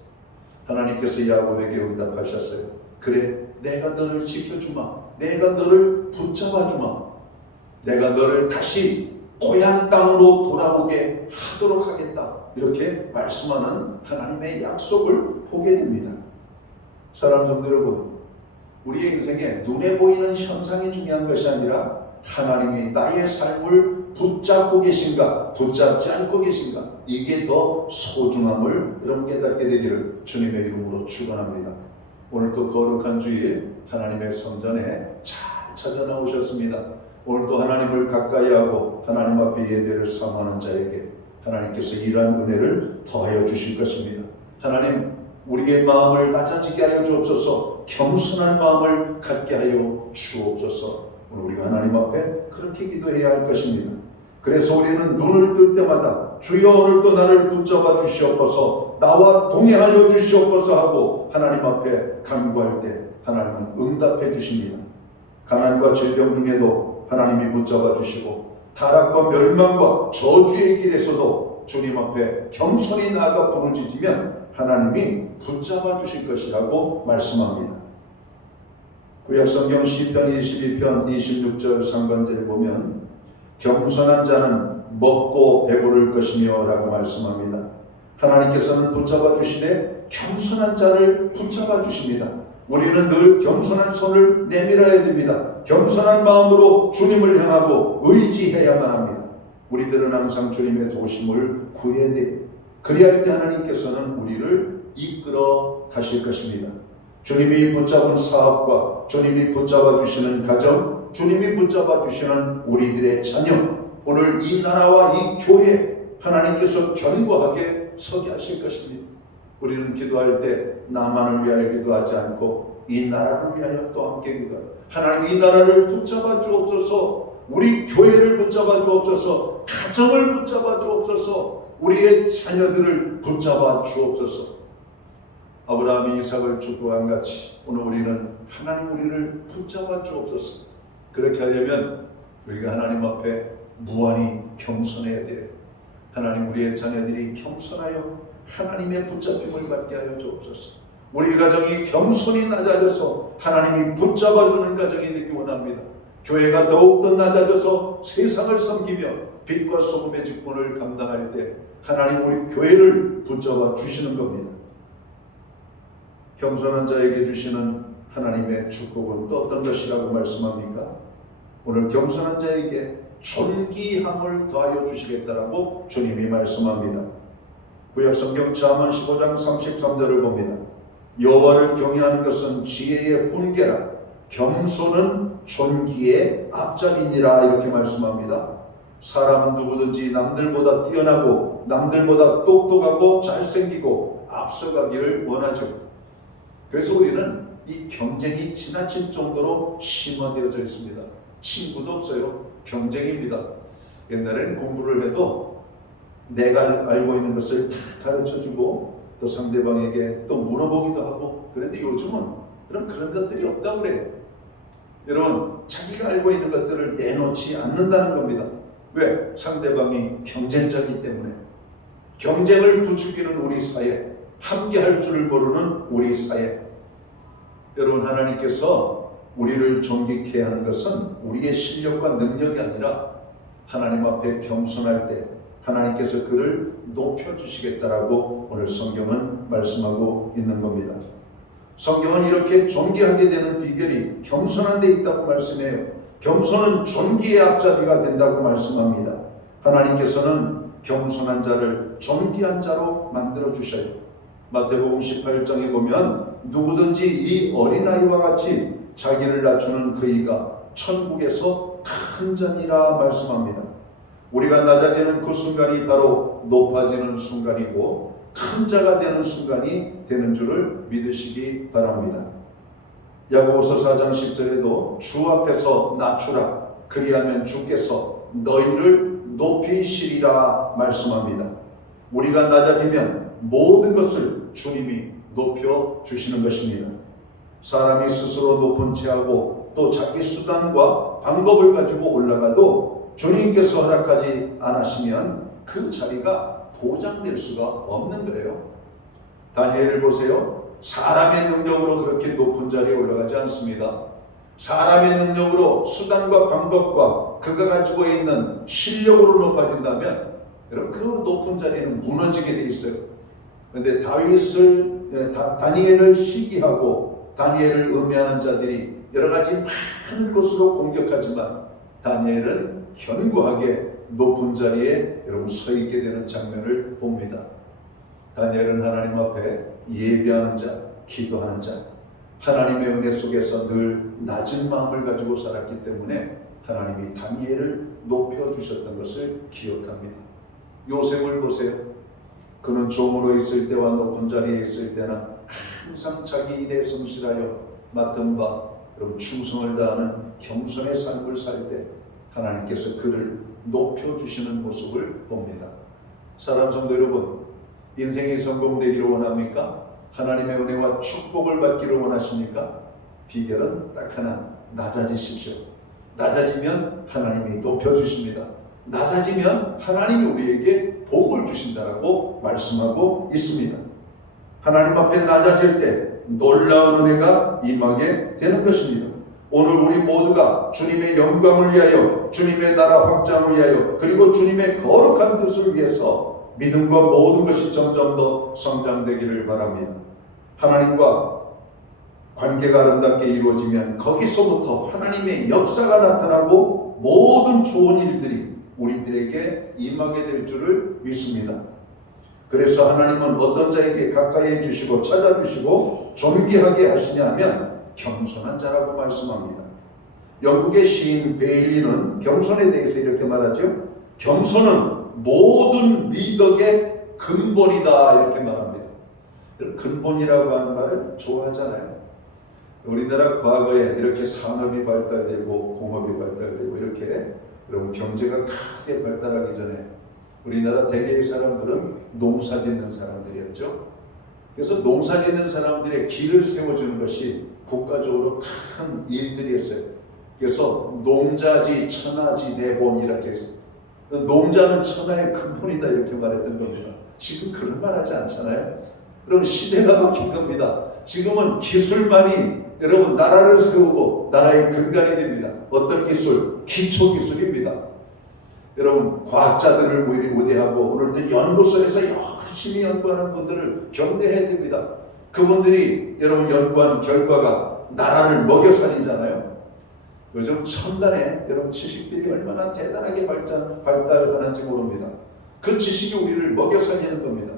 하나님께서 야곱에게 응답하셨어요. 그래 내가 너를 지켜주마. 내가 너를 붙잡아주마. 내가 너를 다시 고향 땅으로 돌아오게 하도록 하겠다. 이렇게 말씀하는 하나님의 약속을 보게 됩니다. 사랑하는 성도 여러분, 우리의 인생에 눈에 보이는 현상이 중요한 것이 아니라 하나님이 나의 삶을 붙잡고 계신가 붙잡지 않고 계신가, 이게 더 소중함을 여러분 깨닫게 되기를 주님의 이름으로 축원합니다. 오늘도 거룩한 주일 하나님의 성전에 잘 찾아 나오셨습니다. 오늘도 하나님을 가까이 하고 하나님 앞에 예배를 사모하는 자에게 하나님께서 이러한 은혜를 더하여 주실 것입니다. 하나님 우리의 마음을 낮아지게 하여 주옵소서. 겸손한 마음을 갖게 하여 주옵소서. 오늘 우리가 하나님 앞에 그렇게 기도해야 할 것입니다. 그래서 우리는 눈을 뜰 때마다 주여 오늘도 나를 붙잡아 주시옵소서, 나와 동행하여 주시옵소서 하고 하나님 앞에 간구할 때 하나님은 응답해 주십니다. 가난과 질병 중에도 하나님이 붙잡아 주시고 타락과 멸망과 저주의 길에서도 주님 앞에 겸손히 나아가 부르짖으면 하나님이 붙잡아 주실 것이라고 말씀합니다. 구약성경 시편 22편 26절 상반절에 보면 겸손한 자는 먹고 배부를 것이며 라고 말씀합니다. 하나님께서는 붙잡아 주시되 겸손한 자를 붙잡아 주십니다. 우리는 늘 겸손한 손을 내밀어야 됩니다. 겸손한 마음으로 주님을 향하고 의지해야만 합니다. 우리들은 항상 주님의 도심을 구해야 돼요. 그리할 때 하나님께서는 우리를 이끌어 가실 것입니다. 주님이 붙잡은 사업과 주님이 붙잡아 주시는 가정, 주님이 붙잡아 주시는 우리들의 자녀, 오늘 이 나라와 이 교회 하나님께서 견고하게 서게 하실 것입니다. 우리는 기도할 때 나만을 위하여 기도하지 않고 이 나라를 위하여 또 함께 기도하고, 하나님 이 나라를 붙잡아 주옵소서, 우리 교회를 붙잡아 주옵소서, 가정을 붙잡아 주옵소서, 우리의 자녀들을 붙잡아 주옵소서. 아브라함이 이삭을 축복한 같이 오늘 우리는 하나님 우리를 붙잡아 주옵소서. 그렇게 하려면 우리가 하나님 앞에 무한히 겸손해야 돼요. 하나님 우리의 자녀들이 겸손하여 하나님의 붙잡힘을 받게 하여 주옵소서. 우리 가정이 겸손히 낮아져서 하나님이 붙잡아주는 가정이 되기 원합니다. 교회가 더욱더 낮아져서 세상을 섬기며 빛과 소금의 직분을 감당할 때 하나님 우리 교회를 붙잡아 주시는 겁니다. 겸손한 자에게 주시는 하나님의 축복은 또 어떤 것이라고 말씀합니까? 오늘 겸손한 자에게 존귀함을 더하여 주시겠다라고 주님이 말씀합니다. 구약성경 잠언 15장 33절을 봅니다. 여호와를 경외하는 것은 지혜의 훈계라, 겸손은 존귀의 앞자리니라 이렇게 말씀합니다. 사람은 누구든지 남들보다 뛰어나고 남들보다 똑똑하고 잘생기고 앞서가기를 원하죠. 그래서 우리는 이 경쟁이 지나칠 정도로 심화되어져 있습니다. 친구도 없어요. 경쟁입니다. 옛날에는 공부를 해도 내가 알고 있는 것을 다 가르쳐주고 또 상대방에게 또 물어보기도 하고, 그런데 요즘은 그런 것들이 없다고 그래요. 여러분, 자기가 알고 있는 것들을 내놓지 않는다는 겁니다. 왜? 상대방이 경쟁자이기 때문에. 경쟁을 부추기는 우리 사회, 함께 할 줄을 모르는 우리 사회. 여러분, 하나님께서 우리를 존귀케 하는 것은 우리의 실력과 능력이 아니라 하나님 앞에 겸손할 때 하나님께서 그를 높여주시겠다라고 오늘 성경은 말씀하고 있는 겁니다. 성경은 이렇게 존귀하게 되는 비결이 겸손한 데 있다고 말씀해요. 겸손은 존귀의 앞자리가 된다고 말씀합니다. 하나님께서는 겸손한 자를 존귀한 자로 만들어 주셔요. 마태복음 18장에 보면 누구든지 이 어린아이와 같이 자기를 낮추는 그이가 천국에서 큰 자니라 말씀합니다. 우리가 낮아지는 그 순간이 바로 높아지는 순간이고 큰 자가 되는 순간이 되는 줄을 믿으시기 바랍니다. 야고보서 4장 10절에도 주 앞에서 낮추라, 그리하면 주께서 너희를 높이시리라 말씀합니다. 우리가 낮아지면 모든 것을 주님이 높여주시는 것입니다. 사람이 스스로 높은 채하고 또 자기 수단과 방법을 가지고 올라가도 주님께서 허락하지 않으시면 그 자리가 보장될 수가 없는 거예요. 다니엘을 보세요. 사람의 능력으로 그렇게 높은 자리에 올라가지 않습니다. 사람의 능력으로 수단과 방법과 그가 가지고 있는 실력으로 높아진다면 여러분 그 높은 자리는 무너지게 돼 있어요. 그런데 다니엘을 시기하고 다니엘을 음해하는 자들이 여러 가지 많은 곳으로 공격하지만 다니엘은 견고하게 높은 자리에 여러분 서 있게 되는 장면을 봅니다. 다니엘은 하나님 앞에 예배하는 자, 기도하는 자, 하나님의 은혜 속에서 늘 낮은 마음을 가지고 살았기 때문에 하나님이 다니엘을 높여주셨던 것을 기억합니다. 요셉을 보세요. 그는 종으로 있을 때와 높은 자리에 있을 때나 항상 자기 일에 성실하여 맡은 바 그럼 충성을 다하는 겸손의 삶을 살 때 하나님께서 그를 높여주시는 모습을 봅니다. 사랑 성도 여러분, 인생이 성공되기를 원합니까? 하나님의 은혜와 축복을 받기를 원하십니까? 비결은 딱 하나, 낮아지십시오. 낮아지면 하나님이 높여주십니다. 낮아지면 하나님이 우리에게 복을 주신다라고 말씀하고 있습니다. 하나님 앞에 낮아질 때 놀라운 은혜가 임하게 되는 것입니다. 오늘 우리 모두가 주님의 영광을 위하여, 주님의 나라 확장을 위하여, 그리고 주님의 거룩한 뜻을 위해서 믿음과 모든 것이 점점 더 성장되기를 바랍니다. 하나님과 관계가 아름답게 이루어지면 거기서부터 하나님의 역사가 나타나고 모든 좋은 일들이 우리들에게 임하게 될 줄을 믿습니다. 그래서 하나님은 어떤 자에게 가까이 해주시고 찾아주시고 존귀하게 하시냐 하면 겸손한 자라고 말씀합니다. 영국의 시인 베일리는 겸손에 대해서 이렇게 말하죠. 겸손은 모든 미덕의 근본이다 이렇게 말합니다. 근본이라고 하는 말을 좋아하잖아요. 우리나라 과거에 이렇게 산업이 발달되고 공업이 발달되고 이렇게 여러분 경제가 크게 발달하기 전에 우리나라 대개의 사람들은 농사 짓는 사람들이었죠. 그래서 농사 짓는 사람들의 길을 세워주는 것이 국가적으로 큰 일들이었어요. 그래서 농자지 천하지 대본 이렇게 했어요. 농자는 천하의 근본이다 이렇게 말했던 겁니다. 지금 그런 말 하지 않잖아요. 그럼 시대가 바뀐 겁니다. 지금은 기술만이 여러분 나라를 세우고 나라의 근간이 됩니다. 어떤 기술? 기초 기술입니다. 여러분 과학자들을 우대하고 오늘도 연구소에서 열심히 연구하는 분들을 격려해야 됩니다. 그분들이 여러분 연구한 결과가 나라를 먹여 살리잖아요. 요즘 첨단의 여러분 지식들이 얼마나 대단하게 발달하는지 모릅니다. 그 지식이 우리를 먹여 살리는 겁니다.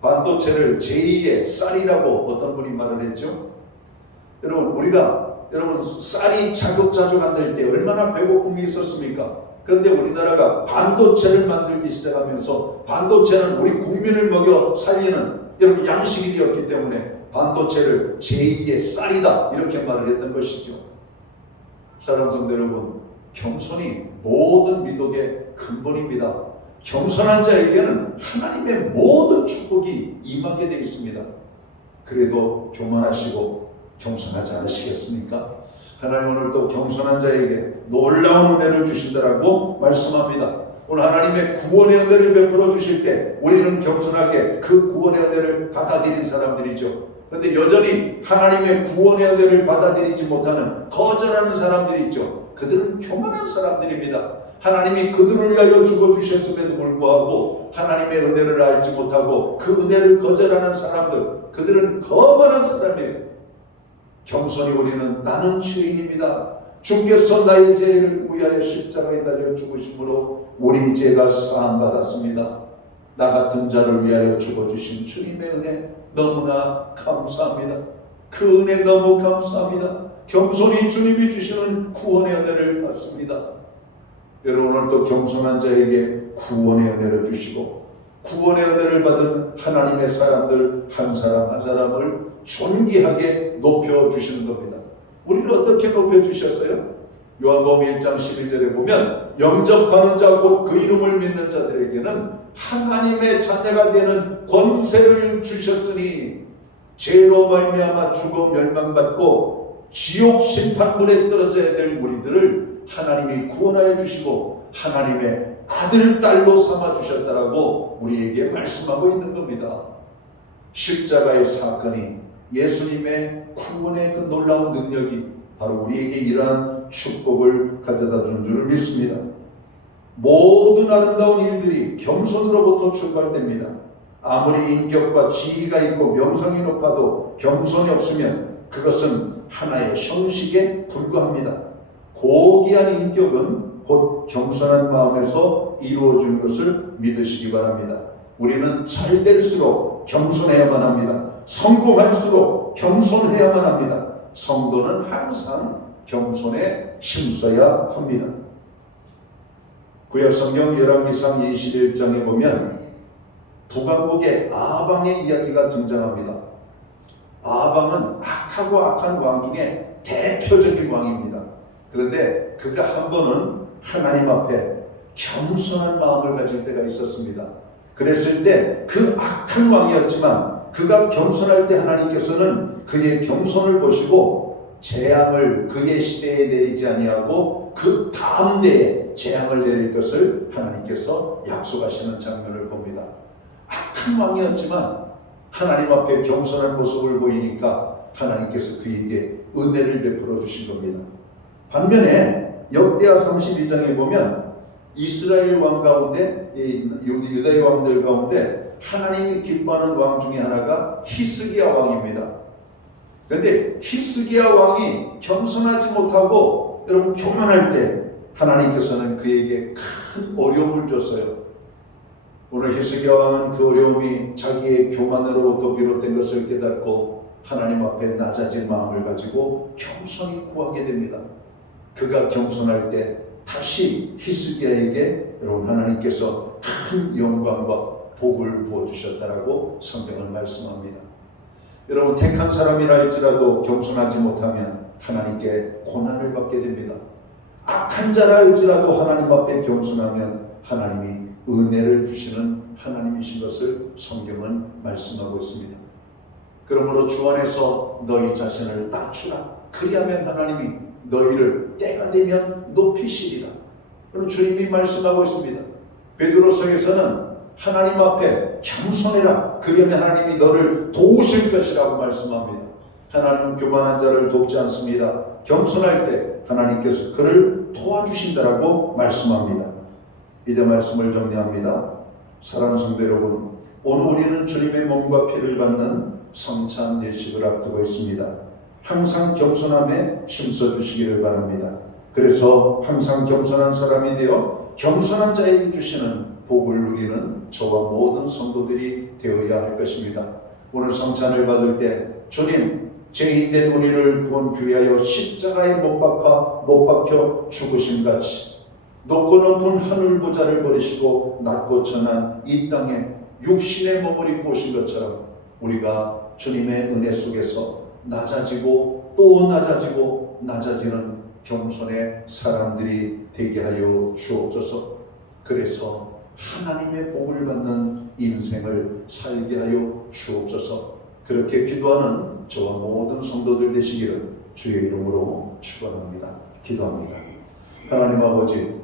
반도체를 제2의 쌀이라고 어떤 분이 말을 했죠. 여러분 우리가 쌀이 자급자족 안 될 때 얼마나 배고픔이 있었습니까? 그런데 우리나라가 반도체를 만들기 시작하면서 반도체는 우리 국민을 먹여 살리는 여러분 양식이 되었기 때문에 반도체를 제2의 쌀이다 이렇게 말을 했던 것이죠. 사랑하는 성도 여러분, 겸손이 모든 미덕의 근본입니다. 겸손한 자에게는 하나님의 모든 축복이 임하게 되어 있습니다. 그래도 교만하시고 겸손하지 않으시겠습니까? 하나님 오늘도 겸손한 자에게 놀라운 은혜를 주신다라고 말씀합니다. 오늘 하나님의 구원의 은혜를 베풀어 주실 때 우리는 겸손하게 그 구원의 은혜를 받아들인 사람들이죠. 그런데 여전히 하나님의 구원의 은혜를 받아들이지 못하는 거절하는 사람들이 있죠. 그들은 교만한 사람들입니다. 하나님이 그들을 위하여 죽어주셨음에도 불구하고 하나님의 은혜를 알지 못하고 그 은혜를 거절하는 사람들, 그들은 거만한 사람이에요. 겸손히 우리는 나는 죄인입니다. 주께서 나의 죄를 위하여 십자가에 달려 죽으심으로 우리 죄가 사함받았습니다. 나 같은 자를 위하여 죽어주신 주님의 은혜 너무나 감사합니다. 그 은혜 너무 감사합니다. 겸손히 주님이 주시는 구원의 은혜를 받습니다. 여러분 오늘도 겸손한 자에게 구원의 은혜를 주시고 구원의 은혜를 받은 하나님의 사람들 한 사람 한 사람을 존귀하게 높여주시는 겁니다. 우리는 어떻게 높여주셨어요? 요한복음 1장 11절에 보면 영접하는 자 곧 그 이름을 믿는 자들에게는 하나님의 자녀가 되는 권세를 주셨으니 죄로 말미암아 죽어 멸망받고 지옥 심판물에 떨어져야 될 우리들을 하나님이 구원하여 주시고 하나님의 아들, 딸로 삼아주셨다라고 우리에게 말씀하고 있는 겁니다. 십자가의 사건이 예수님의 구원의 그 놀라운 능력이 바로 우리에게 이러한 축복을 가져다 준 줄을 믿습니다. 모든 아름다운 일들이 겸손으로부터 출발됩니다. 아무리 인격과 지위가 있고 명성이 높아도 겸손이 없으면 그것은 하나의 형식에 불과합니다. 고귀한 인격은 곧 겸손한 마음에서 이루어진 것을 믿으시기 바랍니다. 우리는 잘 될수록 겸손해야만 합니다. 성공할수록 겸손해야만 합니다. 성도는 항상 겸손에 힘써야 합니다. 구약성경 열왕기상 21장에 보면 북왕국의 아방의 이야기가 등장합니다. 아방은 악하고 악한 왕 중에 대표적인 왕입니다. 그런데 그가 한 번은 하나님 앞에 겸손한 마음을 가질 때가 있었습니다. 그랬을 때 그 악한 왕이었지만 그가 겸손할 때 하나님께서는 그의 겸손을 보시고 재앙을 그의 시대에 내리지 아니하고 그 다음 대에 재앙을 내릴 것을 하나님께서 약속하시는 장면을 봅니다. 악한 왕이었지만 하나님 앞에 겸손한 모습을 보이니까 하나님께서 그에게 은혜를 베풀어 주신 겁니다. 반면에 역대하 32장에 보면 이스라엘 왕 가운데 유다의 왕들 가운데 하나님이 기뻐하는 왕 중에 하나가 히스기야 왕입니다. 그런데 히스기야 왕이 겸손하지 못하고 여러분 교만할 때 하나님께서는 그에게 큰 어려움을 줬어요. 오늘 히스기야 왕은 그 어려움이 자기의 교만으로부터 비롯된 것을 깨닫고 하나님 앞에 낮아진 마음을 가지고 겸손히 구하게 됩니다. 그가 겸손할 때 다시 히스기야에게 여러분 하나님께서 큰 영광과 복을 부어주셨다라고 성경은 말씀합니다. 여러분 택한 사람이라 할지라도 겸손하지 못하면 하나님께 고난을 받게 됩니다. 악한 자라 할지라도 하나님 앞에 겸손하면 하나님이 은혜를 주시는 하나님이신 것을 성경은 말씀하고 있습니다. 그러므로 주 안에서 너희 자신을 낮추라. 그리하면 하나님이 너희를 때가 되면 높이시리라. 그럼 주님이 말씀하고 있습니다. 베드로서에서는 하나님 앞에 겸손해라. 그러면 하나님이 너를 도우실 것이라고 말씀합니다. 하나님은 교만한 자를 돕지 않습니다. 겸손할 때 하나님께서 그를 도와주신다라고 말씀합니다. 이제 말씀을 정리합니다. 사랑하는 성도 여러분, 오늘 우리는 주님의 몸과 피를 받는 성찬 예식을 앞두고 있습니다. 항상 겸손함에 힘써주시기를 바랍니다. 그래서 항상 겸손한 사람이 되어 겸손한 자에게 주시는 복을 누리는 저와 모든 성도들이 되어야 할 것입니다. 오늘 성찬을 받을 때 주님, 죄인된 우리를 구원 귀하여 십자가에 못 박혀 죽으심같이 높고 높은 하늘 보좌를 버리시고 낮고 천한 이 땅에 육신의 몸을 입고 오신 것처럼 우리가 주님의 은혜 속에서 낮아지고 또 낮아지고 낮아지는 겸손의 사람들이 되게 하여 주옵소서. 그래서 하나님의 복을 받는 인생을 살게 하여 주옵소서. 그렇게 기도하는 저와 모든 성도들 되시기를 주의 이름으로 축원합니다. 기도합니다. 하나님 아버지,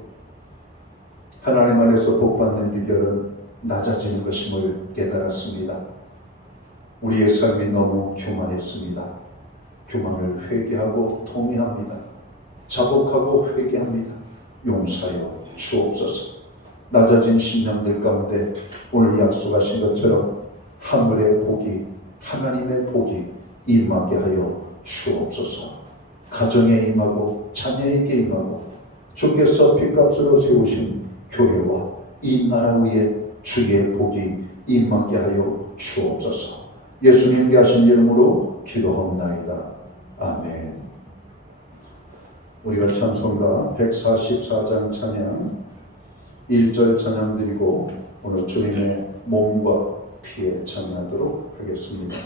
하나님 안에서 복받는 비결은 낮아지는 것임을 깨달았습니다. 우리의 삶이 너무 교만했습니다. 교만을 회개하고 통회합니다. 자복하고 회개합니다. 용서하여 주옵소서. 낮아진 심령들 가운데 오늘 약속하신 것처럼 하늘의 복이, 하나님의 복이 임하게 하여 주옵소서. 가정에 임하고 자녀에게 임하고 주께서 핏값으로 세우신 교회와 이 나라 위에 주의 복이 임하게 하여 주옵소서. 예수님께 하신 이름으로 기도하옵나이다. 아멘. 우리가 찬송가 144장 찬양 1절 찬양 드리고 오늘 주님의 몸과 피에 찬양하도록 하겠습니다.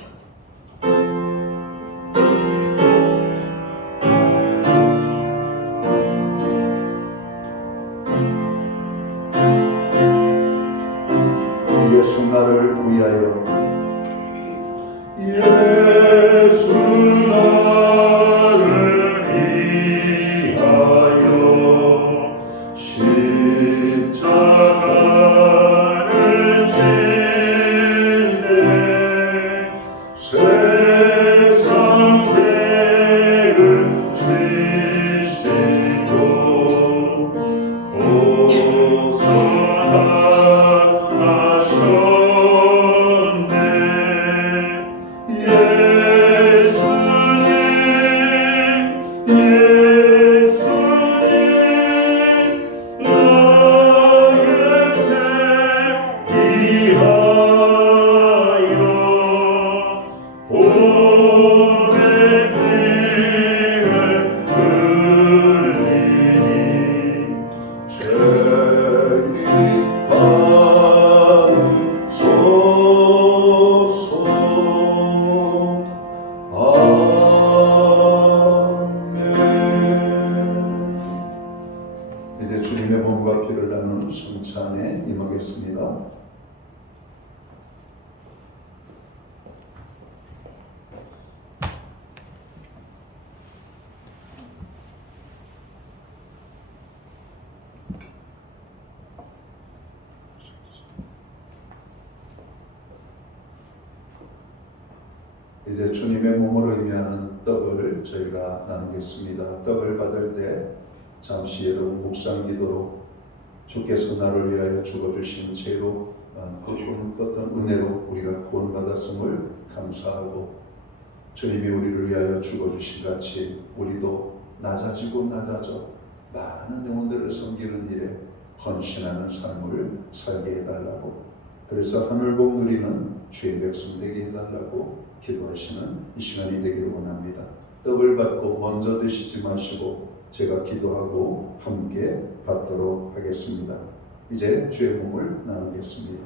예수 나를 위하여 예수 나를 위하여 십자가를 지네 세상 죄를 지시고 고소하셨네. 이제 주님의 몸과 피를 나누는 성찬에 임하겠습니다. 이제 주님의 몸을 의미하는 떡을 저희가 나누겠습니다. 떡을 받을 때 잠시 여러분 묵상 기도로 주께서 나를 위하여 죽어주신 죄로 어떤 은혜로 우리가 구원받았음을 감사하고 주님이 우리를 위하여 죽어주신 같이 우리도 낮아지고 낮아져 많은 영혼들을 섬기는 일에 헌신하는 삶을 살게 해달라고, 그래서 하늘복 누리는 주의 백성 되게 해달라고 기도하시는 이 시간이 되기를 원합니다. 떡을 받고 먼저 드시지 마시고 제가 기도하고 함께 받도록 하겠습니다. 이제 주의 몸을 나누겠습니다.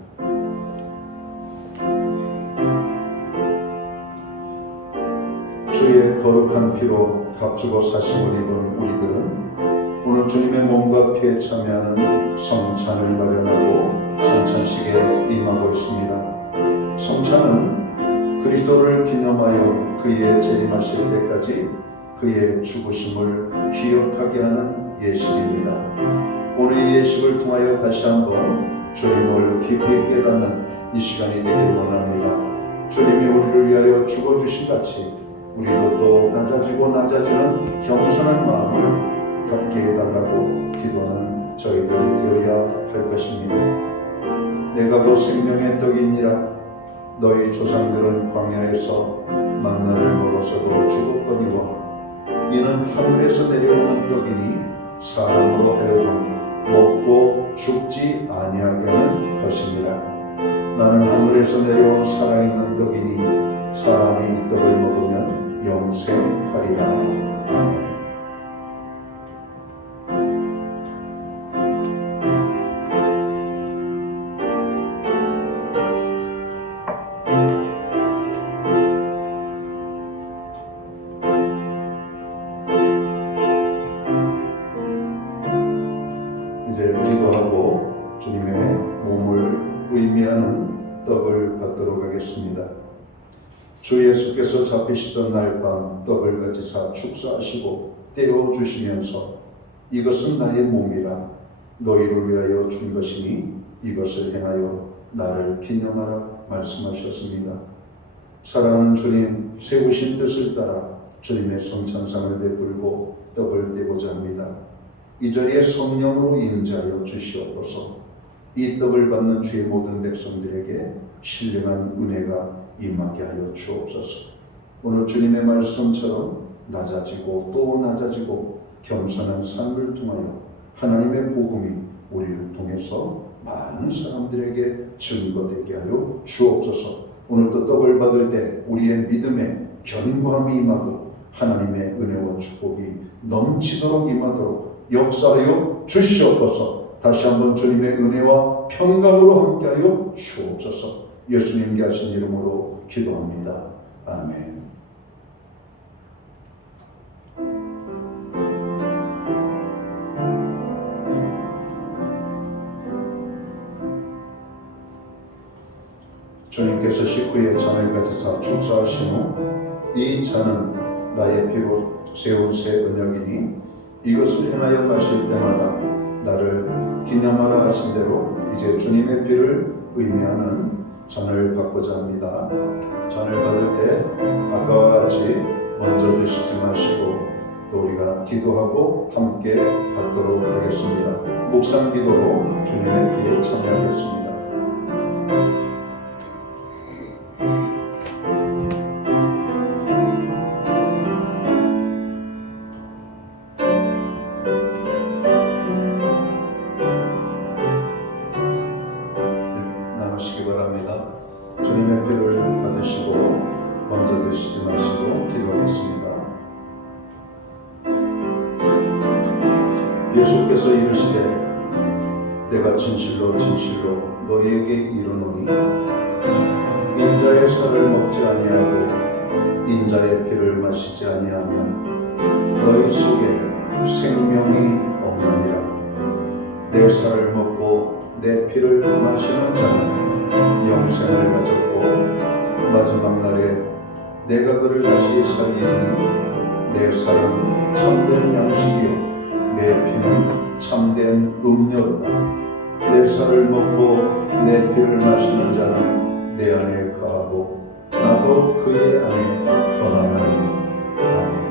주의 거룩한 피로 값주고 사심을 입은 우리들은 오늘 주님의 몸과 피에 참여하는 성찬을 마련하고 성찬식에 임하고 있습니다. 성찬은 그리스도를 기념하여 그의 재림하실 때까지 그의 죽으심을 기억하게 하는 예식입니다. 오늘 이 예식을 통하여 다시 한번 주님을 깊이 깨닫는 이 시간이 되기를 원합니다. 주님이 우리를 위하여 죽어주신 같이 우리도 또 낮아지고 낮아지는 겸손한 마음을 갖게 해달라고 기도하는 저희들 되어야 할 것입니다. 내가 곧 생명의 떡이니라. 너희 조상들은 광야에서 만나를 먹어서도 죽었거니와 이는 하늘에서 내려오는 떡이니 사람으로 하여금 먹고 죽지 아니하게 하는 것입니다. 나는 하늘에서 내려온 살아있는 떡이니 사람이 이 떡을 먹으면 영생하리라. 아멘. 이제 기도하고 주님의 몸을 의미하는 떡을 받도록 하겠습니다. 주 예수께서 잡히시던 날 밤 떡을 가지사 축사하시고 떼어주시면서 이것은 나의 몸이라 너희를 위하여 준 것이니 이것을 행하여 나를 기념하라 말씀하셨습니다. 사랑하는 주님, 세우신 뜻을 따라 주님의 성찬상을 베풀고 떡을 떼고자 합니다. 이 자리에 성령으로 임재하여 주시옵소서. 이 떡을 받는 주의 모든 백성들에게 신령한 은혜가 임하게 하여 주옵소서. 오늘 주님의 말씀처럼 낮아지고 또 낮아지고 겸손한 삶을 통하여 하나님의 복음이 우리를 통해서 많은 사람들에게 증거되게 하여 주옵소서. 오늘도 떡을 받을 때 우리의 믿음에 견고함이 임하고 하나님의 은혜와 축복이 넘치도록 임하도록 역사하여 주시옵소서. 다시 한번 주님의 은혜와 평강으로 함께하여 주옵소서. 예수님께 하신 이름으로 기도합니다. 아멘. 주님께서 식후에 잔을 가지사 축사하신 후 이 잔은 나의 피로 세운 새 언약이니 이것을 행하여 마실 때마다 나를 기념하라 하신 대로 이제 주님의 피를 의미하는 잔을 받고자 합니다. 잔을 받을 때 아까와 같이 먼저 드시지 마시고 또 우리가 기도하고 함께 받도록 하겠습니다. 묵상 기도로 주님의 피에 참여하겠습니다. 나누시기 바랍니다. 주님의 피를 받으시고 먼저 드시지 마시고 기도하겠습니다. 예수께서 이르시되 내가 진실로 진실로 너희에게 이르노니 인자의 살을 먹지 아니하고 인자의 피를 마시지 아니하면 너희 속에 생명이 없느니라. 내 살을 먹고 내 피를 마시는 자는 영생을 가졌고 마지막 날에 내가 그를 다시 살리니 내 살은 참된 양식이요 내 피는 참된 음료로다. 내 살을 먹고 내 피를 마시는 자는 내 안에 거하고 나도 그의 안에 거하나니. 아멘.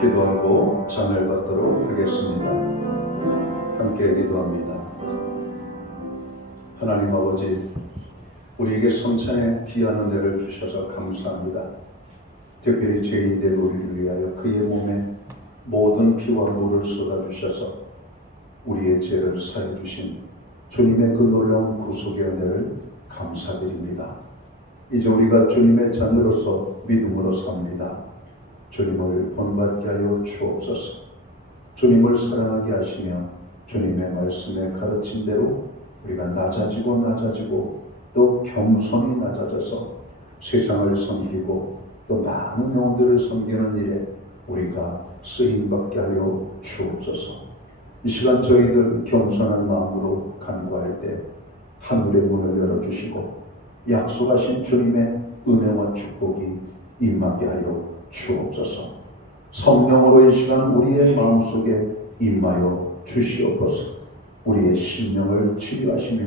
기도하고 잠을 받도록 하겠습니다. 함께 기도합니다. 하나님 아버지, 우리에게 성찬의 귀한 은혜를 주셔서 감사합니다. 특별히 죄인된 우리를 위하여 그의 몸에 모든 피와 물을 쏟아주셔서 우리의 죄를 사해 주신 주님의 그 놀라운 구속의 은혜를 감사드립니다. 이제 우리가 주님의 자녀로서 믿음으로 삽니다. 주님을 본받게 하여 주옵소서. 주님을 사랑하게 하시며 주님의 말씀에 가르침대로 우리가 낮아지고 또 겸손히 낮아져서 세상을 섬기고 또 많은 영혼들을 섬기는 일에 우리가 쓰임받게 하여 주옵소서. 이 시간 저희들 겸손한 마음으로 간구할 때 하늘의 문을 열어주시고 약속하신 주님의 은혜와 축복이 임하게 하여 주옵소서. 성령으로 이 시간 우리의 마음속에 임하여 주시옵소서. 우리의 심령을 치유하시며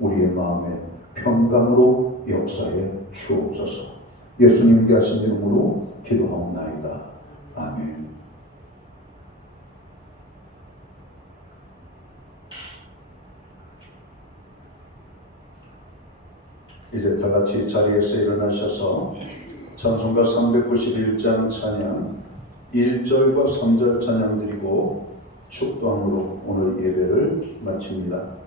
우리의 마음에 평강으로 역사해 주옵소서. 예수님께 하신 이름으로 기도하옵나이다. 아멘. 이제 다 같이 자리에서 일어나셔서 찬송가 391장 찬양 1절과 3절 찬양 드리고 축도함으로 오늘 예배를 마칩니다.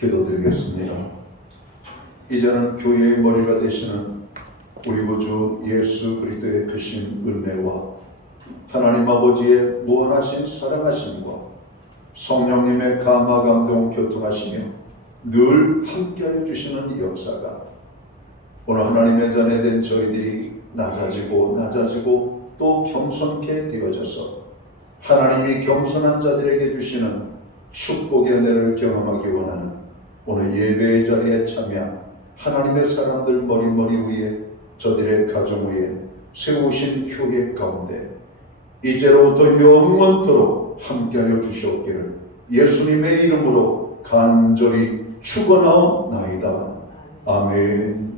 기도드리겠습니다. 이제는 교회의 머리가 되시는 우리 구주 예수 그리스도의 크신 은혜와 하나님 아버지의 무한하신 사랑하심과 성령님의 감화 감동 교통하시며 늘 함께하여 주시는 이 역사가 오늘 하나님의 자녀된 저희들이 낮아지고 또 겸손케 되어져서 하나님이 겸손한 자들에게 주시는 축복의 은혜를 경험하기 원하는 오늘 예배의 자리에 참여한 하나님의 사람들 머리 위에 저들의 가정 위에 세우신 교회 가운데 이제로부터 영원토록 함께하여 주시옵기를 예수님의 이름으로 간절히 축원하옵나이다. 아멘.